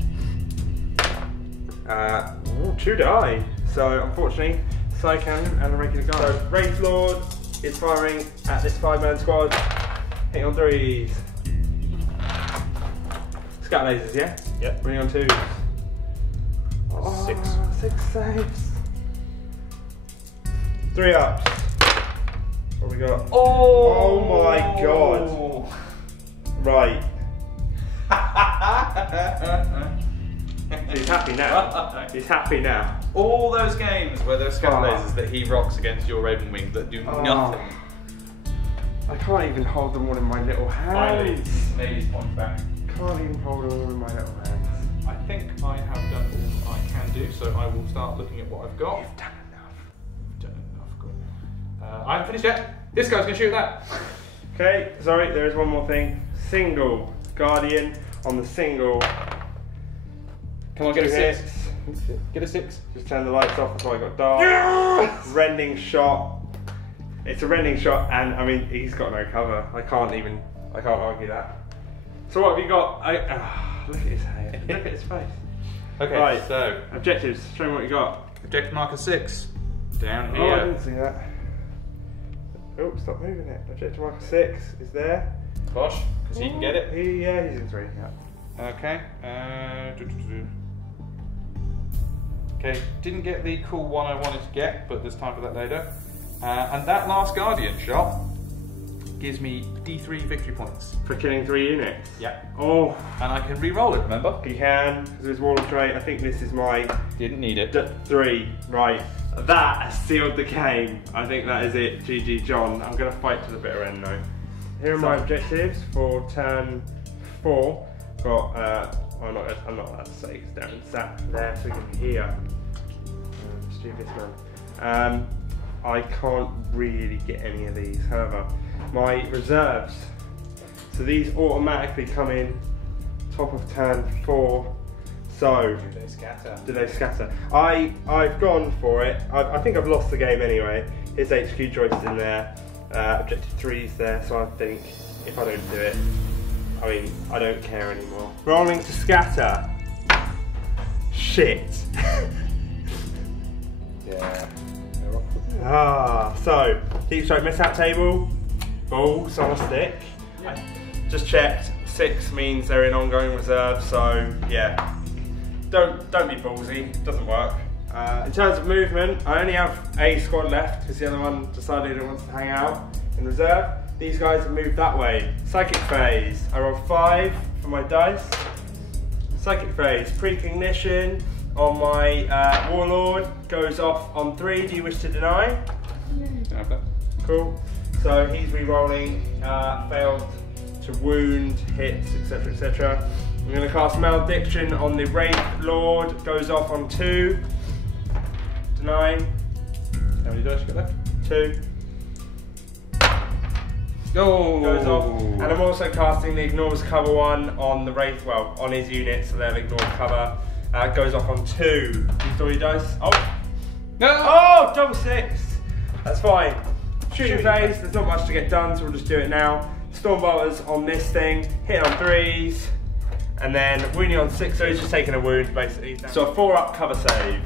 2 die. So unfortunately, side cannon and a regular guard. So Rage Lord is firing at this 5-man squad. Hitting on 3s. Scatter lasers, yeah? Yep. Bring on 2s. 6. 6 saves. 3 ups. What we got? Oh my God. Right. He's happy now. He's happy now. All those games where there's scatter lasers that he rocks against your Raven Wing that do nothing. I can't even hold them all in my little hands. Please point back. Can't even hold them all in my little hands. I think I have done all I can do, so I will start looking at what I've got. You've done enough. You've done enough, good. I haven't finished yet. This guy's going to shoot that. Okay, sorry, there is one more thing. Single Guardian on the single. Come on, get a 6. Hits. Get a 6. Just turn the lights off, that's why I got dark. Yes! Rending shot. It's a rending shot, and I mean, he's got no cover. I can't argue that. So what have you got? Look at his hair. Look at his face. Okay, right, so objectives. Show me what you got. objective marker 6 down Oh, I here. didn't see that. Oh, stop moving it. Objective marker 6 is there. Bosh, because he can get it. Yeah, he's in 3. Yeah. Okay. Okay, didn't get the cool one I wanted to get, but there's time for that later. And that last Guardian shot gives me D3 victory points. For killing 3 units. Yeah. Oh, And I can re-roll it, remember? he can, because his wall of trait. I think this is my Didn't need it. 3. Right. That has sealed the game. I think that is it. GG John. I'm going to fight to the bitter end though. Here are my objectives for turn 4. Got, I'm not allowed to say because Darren sat there so we can hear. Stupid man. I can't really get any of these. However, my reserves, so these automatically come in top of turn 4. So Do they scatter? Do they scatter? I've gone for it. I think I've lost the game anyway. His HQ joist in there, objective 3's there. So I think if I don't do it, I mean I don't care anymore. Rolling to scatter. Shit. Yeah. So deep strike miss out table, balls on a stick. Yeah. I just checked. 6 means they're in ongoing reserve. So yeah, don't be ballsy. Doesn't work. In terms of movement, I only have a squad left because the other one decided it wants to hang out in reserve. These guys have moved that way. Psychic phase. I rolled 5 for my dice. Psychic phase. Precognition on my warlord goes off on 3. Do you wish to deny? Yeah, you can have that. Cool. So he's re-rolling. Failed to wound, hits, etc., etc. I'm going to cast Malediction on the Wraith Lord. Goes off on 2. Deny. How many dice you got left? 2. Oh! Goes off. And I'm also casting the Ignores Cover one on the Wraith, well, on his unit, so they'll ignore cover. Goes off on 2. You saw your dice? Oh! No! Oh! Double 6! That's fine. Shooting phase, there's not much to get done, so we'll just do it now. Stormbolters on this thing, hit on 3s, and then wounding on 6, so he's just taking a wound basically. So a 4-up cover save.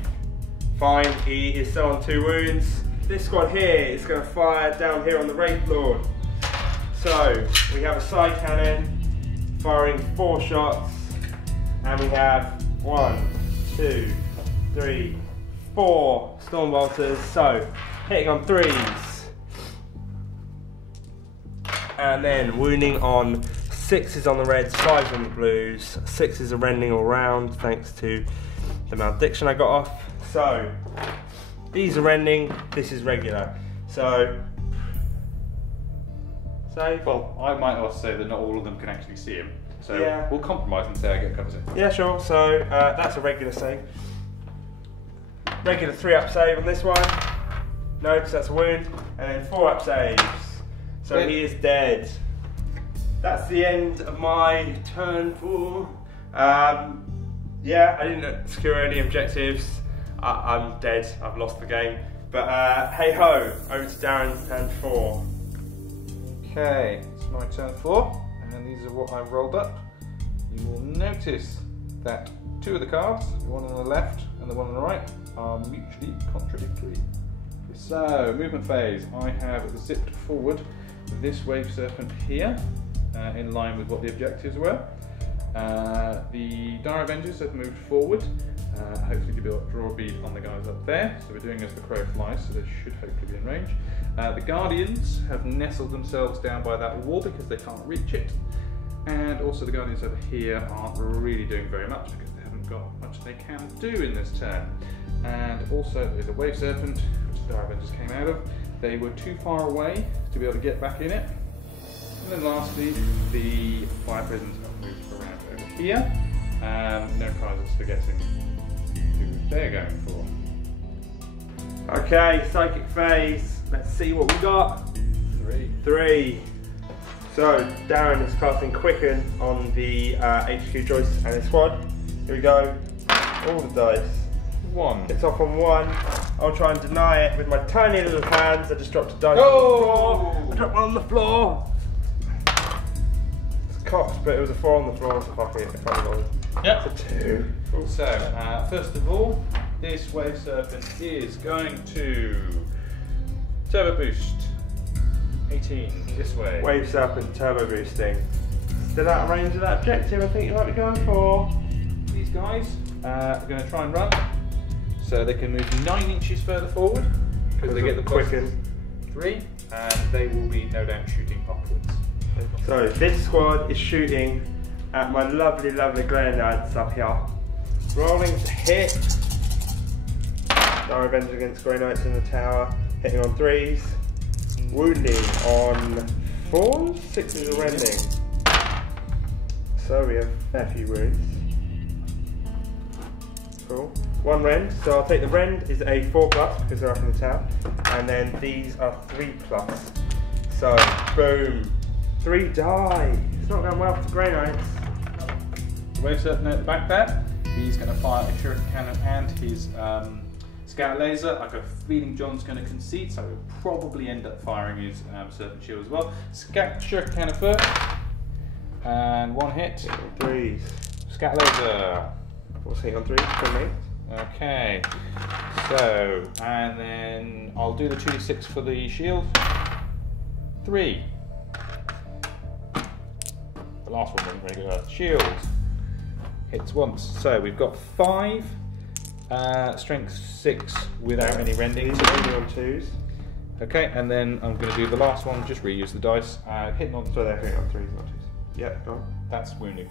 Fine, he is still on 2 wounds. This squad here is going to fire down here on the Wraith Lord. So we have a side cannon firing 4 shots, and we have 1, 2, 3, 4 Stormbolters. So hitting on 3s. And then wounding on 6s on the reds, 5s on the blues. 6s are rending all round thanks to the malediction I got off. So these are rending, this is regular. So save. Well, I might also say that not all of them can actually see him. So Yeah. we'll compromise and say I get cover save. Yeah, sure. So that's a regular save. Regular 3-up save on this one. No, because that's a wound. And then 4-up saves. So Dead. he is dead. That's the end of my turn 4. Yeah, I didn't secure any objectives. I'm dead. I've lost the game. But hey ho, over to Darren, turn 4. Okay, it's my turn 4, and these are what I've rolled up. You will notice that 2 of the cards, the one on the left and the one on the right, are mutually contradictory. So, movement phase, I have zipped forward this wave serpent here, in line with what the objectives were. The Dire Avengers have moved forward, hopefully to be able to draw a bead on the guys up there. So we're doing as the crow flies, so they should hopefully be in range. The Guardians have nestled themselves down by that wall because they can't reach it. And also the Guardians over here aren't really doing very much because they haven't got much they can do in this turn. And also there's a Wave Serpent, which the Dire Avengers came out of. They were too far away to be able to get back in it. And then lastly, the Fire Prisms have moved around over here. No prizes for guessing who they're going for. Okay, psychic phase. Let's see what we got. 3. So Darren is casting Quicken on the HQ joist and his squad. Here we go. All the dice. 1. It's off on 1. I'll try and deny it with my tiny little hands. I just dropped a dice Oh! on the floor. I dropped one on the floor. It's cocked, but it was a 4 on the floor, so fuck it. If I roll. Yep. It's a 2. So, first of all, this Wave Serpent is going to Turbo Boost 18 this way. Wave Serpent turbo boosting. Still out of range of that objective I think you might be going for. These guys are going to try and run, so they can move 9 inches further forward because they get the Quicken. 3, and they will be no doubt shooting upwards. So this squad is shooting at my lovely, lovely Grenadiers up here. Rolling to hit. Dire Avenger against Grey Knights in the tower. Hitting on 3s. Wounding on 4s. 6s are rending. So we have a fair few wounds. Cool. 1 rend, so I'll take the rend is a 4+ because they're up in the town, and then these are 3+. So, boom. 3 die. It's not going well for the Grey Knights. Wave serpent at the back there. He's going to fire a shuriken cannon and his scout laser. I've got a feeling John's going to concede, so he'll probably end up firing his serpent shield as well. Scout shuriken cannon first, and 1 hit. 3s. Scout laser. What's hitting on 3s? 28. Okay, so, and then I'll do the 2d6 for the shield. 3. The last one wasn't very good. Shield hits once. So we've got 5, strength 6 without any rending. These are hitting on 2s. Okay, and then I'm going to do the last one, just reuse the dice. Hitting on. So they're hitting on 3s, not 2s. Yeah, go on. That's wounding.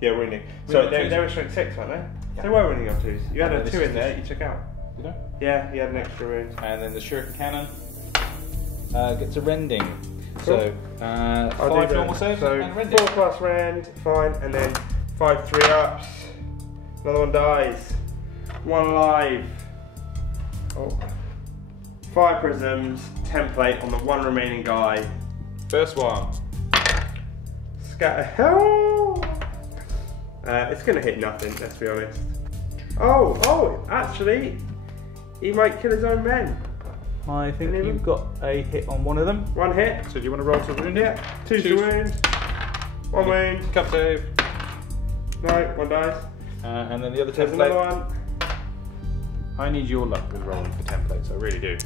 Yeah, wounding. So they were strength 6, weren't they? Yeah. They were wounding on 2s. You had a 2 in there, you took out. Did I? Yeah, you had an extra wound. And then the shuriken cannon gets a rending. Cool. So, I'll 5 do normal saves so and rending. 4+ rend, fine, and then 5 3-ups. Another one dies. 1 alive. Oh. 5 prisms, template on the 1 remaining guy. First one. Scatter. Oh! It's going to hit nothing, let's be honest. Oh, actually, he might kill his own men. I think you've got a hit on one of them. 1 hit. So do you want to roll to wound? Yeah, 2 to wound. 1 wound. Cup save. No, 1 dies. And then the other There's template. another one. I need your luck with rolling for templates, I really do.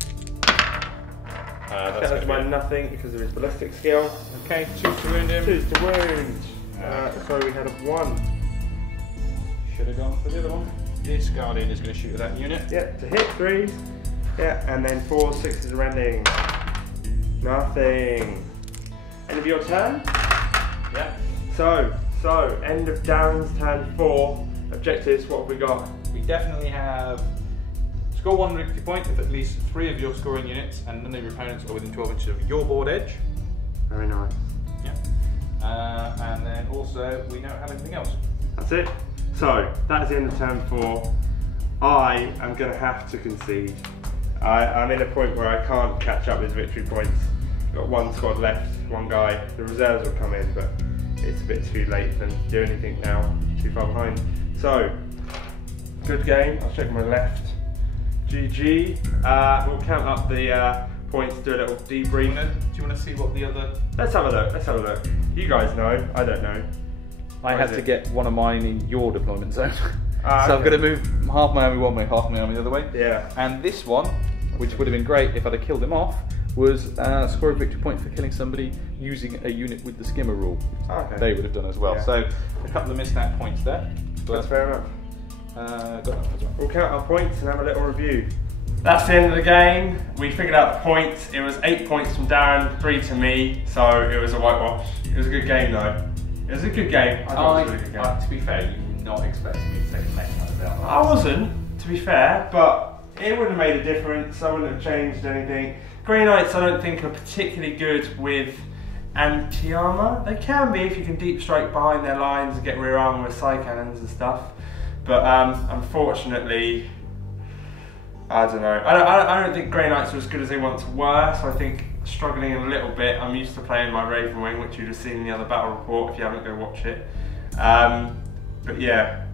That's my nothing because of his ballistic skill. Okay, 2 to wound him. 2 to wound. So we had a 1. Should have gone for the other one. This guardian is going to shoot at that unit. Yeah, to hit 3s. Yeah, and then 4 6s are ending. Nothing. End of your turn? Yeah. So, end of Darren's turn 4. Objectives, what have we got? We definitely have score 1 victory point if at least 3 of your scoring units and none of your opponents are within 12 inches of your board edge. Very nice. Yeah. And then also we don't have anything else. That's it. So, that is the end of turn 4. I am going to have to concede. I'm in a point where I can't catch up with victory points. Got 1 squad left, 1 guy. The reserves will come in, but it's a bit too late for them to do anything now. Too far behind. So, good game. I'll check my left. GG. We'll count up the points, do a little debrief. Do you want to see what the other... Let's have a look. Let's have a look. You guys know. I don't know. I had to get one of mine in your deployment zone. So okay. I'm going to move half my army one way, half my army the other way. Yeah. And this one, which would have been great if I'd have killed him off, was score a victory point for killing somebody using a unit with the skimmer rule. Okay. They would have done as well. Yeah. So a couple of missed out points there. That's fair enough. Got that as well. We'll count our points and have a little review. That's the end of the game. We figured out the points. It was 8 points from Darren, 3 to me, so it was a whitewash. It was a good game though. It was a good game. I thought it was a really good game. To be fair, you were not expecting me to take the next one down. I wasn't, to be fair, but it wouldn't have made a difference. I wouldn't have changed anything. Grey Knights I don't think are particularly good with anti-armour. They can be if you can deep strike behind their lines and get rear armour with side cannons and stuff. But unfortunately, I don't know. I don't think Grey Knights are as good as they once were, so I think struggling a little bit. I'm used to playing my Raven Wing, which you'd have seen in the other battle report if you haven't, go watch it. But yeah,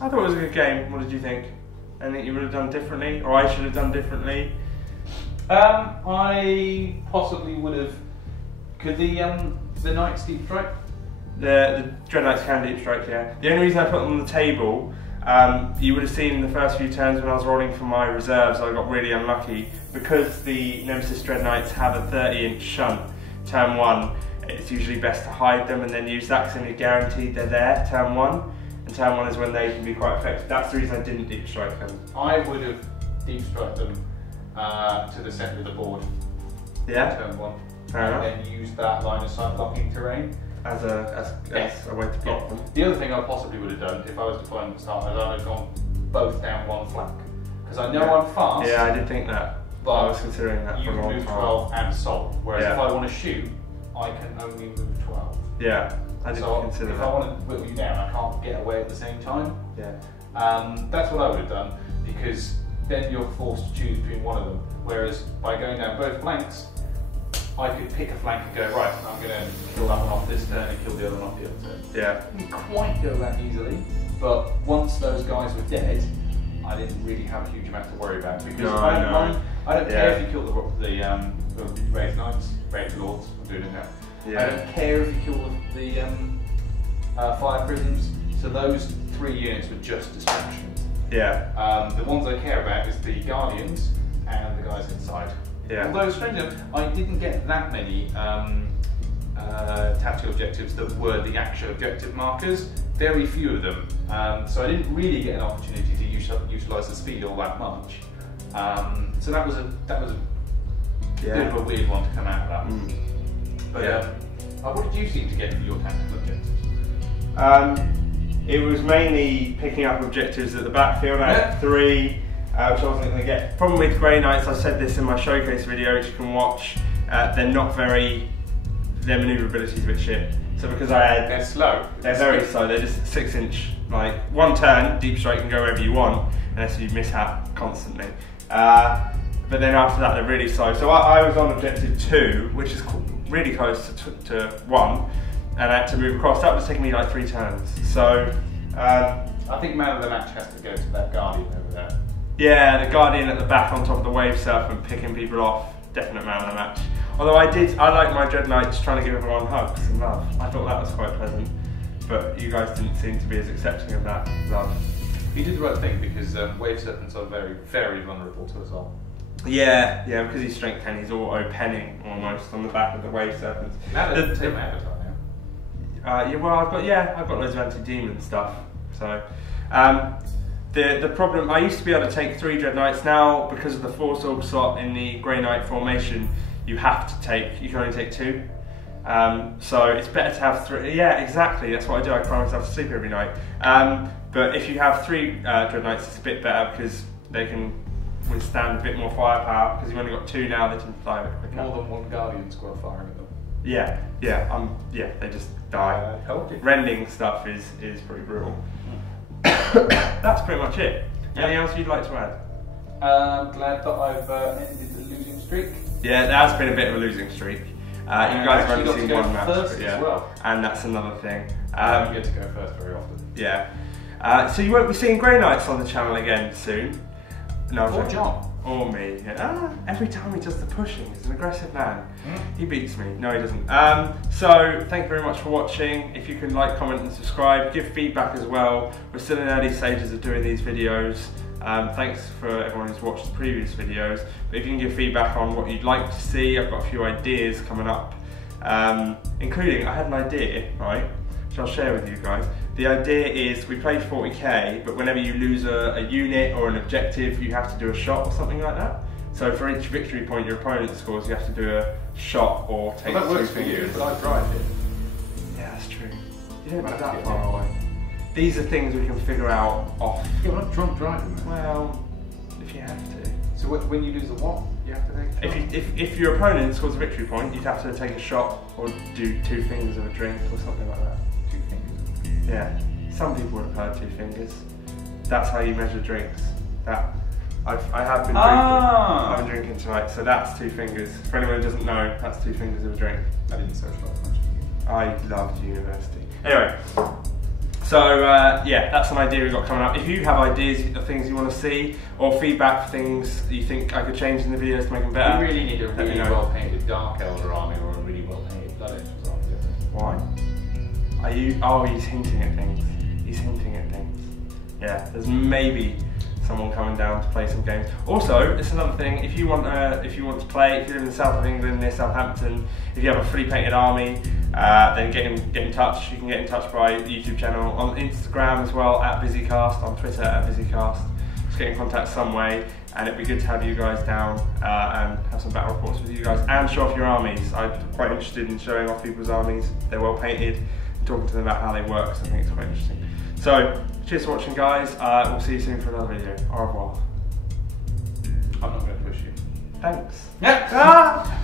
I thought it was a good game. What did you think? Anything you would have done differently, or I should have done differently? I possibly would have. Could the Knights deep strike? The Dread Knights can deep strike, yeah. The only reason I put them on the table, you would have seen in the first few turns when I was rolling for my reserves, I got really unlucky. Because the Nemesis Dread Knights have a 30-inch shunt, turn 1, it's usually best to hide them and then use that because then you're guaranteed they're there, turn 1. And turn 1 is when they can be quite effective. That's the reason I didn't deep strike them. I would have deep struck them to the centre of the board. Yeah? Turn 1. Fair and enough. then use that line of sight blocking terrain. As a way to block them. The other thing I possibly would have done if I was deploying at the start is I'd have gone both down one flank. Because I know I'm fast. Yeah, I did think that. But I was considering that you for a long move time. 12 and assault. Whereas Yeah. if I want to shoot, I can only move 12. Yeah. I didn't so consider if that. I want to whittle you down, I can't get away at the same time. Yeah. That's what I would have done, because then you're forced to choose between one of them. Whereas by going down both flanks, I could pick a flank and go, right, I'm going to kill that one off this turn and kill the other one off the other turn. Yeah. I didn't quite go that easily, but onth those guys were dead, I didn't really have a huge amount to worry about, because I don't care if you kill the Wraith Knights, Wraith Lords, I'm doing it now. Yeah. I don't care if you kill the Fire Prisms, so those 3 units were just distractions. Yeah. The ones I care about is the Guardians and the guys inside. Yeah. Although, strangely enough, I didn't get that many tactical objectives that were the actual objective markers. Very few of them. So I didn't really get an opportunity to utilise the speed all that much. So that was a bit of a weird one to come out of that. Mm. But what did you seem to get for your tactical objectives? It was mainly picking up objectives at the backfield. I had 3, which I wasn't going to get. Problem with Grey Knights, I said this in my showcase video, which you can watch, their manoeuvrability is a bit shit. So because I had... They're slow. They're very slow, they're just 6-inch, like, 1 turn, deep strike can go wherever you want, unless you mishap constantly. But then after that, they're really slow. So I was on objective 2, which is really close to 1, and I had to move across. That was taking me like 3 turns. So I think man of the match has to go to that Guardian over there. Yeah, the Guardian at the back on top of the wave serpent, picking people off. Definite man of the match. Although I like my Dread Knights trying to give everyone hugs and love. I thought that was quite pleasant. But you guys didn't seem to be as accepting of that love. You did the right thing, because wave serpents are very, very vulnerable to us all. Yeah, because he's strength 10, he's auto-penning almost on the back of the wave serpents. Now they're taking my avatar now. Well, I've got loads of anti-demon stuff. So, the problem, I used to be able to take 3 Dread Knights. Now, because of the Force Orb slot in the Grey Knight formation, you can only take 2. So it's better to have 3. Yeah, exactly. That's what I do. I cry myself to sleep every night. But if you have 3 Dread Knights, it's a bit better because they can withstand a bit more firepower. Because you've only got 2 now, they can fly a bit quicker. More than 1 Guardian squad firing at them. Yeah, they just die. Rending stuff is pretty brutal. That's pretty much it. Anything else you'd like to add? I'm glad that I've ended the losing streak. Yeah, that's been a bit of a losing streak. You guys have only seen 1 match, first as well. And that's another thing. I don't get to go first very often. Yeah. So you won't be seeing Grey Knights on the channel again soon. No, or John. Or me. Every time he does the pushing, he's an aggressive man. He beats me. No, he doesn't. So, thank you very much for watching. If you can like, comment and subscribe, give feedback as well. We're still in early stages of doing these videos. Thanks for everyone who's watched the previous videos. But if you can give feedback on what you'd like to see, I've got a few ideas coming up. Including, I had an idea, right, which I'll share with you guys. The idea is we play 40k, but whenever you lose a unit or an objective, you have to do a shot or something like that. So for each victory point your opponent scores, you have to do a shot or take 2 fingers. But I drive it. Yeah, that's true. You don't live that far away. These are things we can figure out off. You're not drunk driving, man. Well, if you have to. So when you lose a what? You have to take a shot? If your opponent scores a victory point, you'd have to take a shot or do 2 fingers of a drink or something like that. 2 fingers. Yeah, some people would have heard 2 fingers. That's how you measure drinks. I have been drinking. I've been drinking tonight, so that's 2 fingers. For anyone who doesn't know, that's 2 fingers of a drink. I didn't socialise much. I loved university. Anyway, so yeah, that's an idea we've got coming up. If you have ideas of things you want to see, or feedback for things you think I could change in the videos to make them better, you really need a really well-painted Dark Eldar army or a really well-painted Blood Angels army. Why? Are you? Oh, he's hinting at things. He's hinting at things. Yeah, there's maybe someone coming down to play some games. Also, it's another thing. If you want to play, if you live in the south of England near Southampton, if you have a fully painted army, then get in touch. You can get in touch by the YouTube channel, on Instagram as well @BusyCast, on Twitter @BusyCast. Just get in contact some way, and it'd be good to have you guys down and have some battle reports with you guys and show off your armies. I'm quite interested in showing off people's armies. They're well painted, and talking to them about how they work. So I think it's quite interesting. So, cheers for watching, guys. We'll see you soon for another video. Au revoir. I'm not going to push you. Thanks. Yeah. Ah!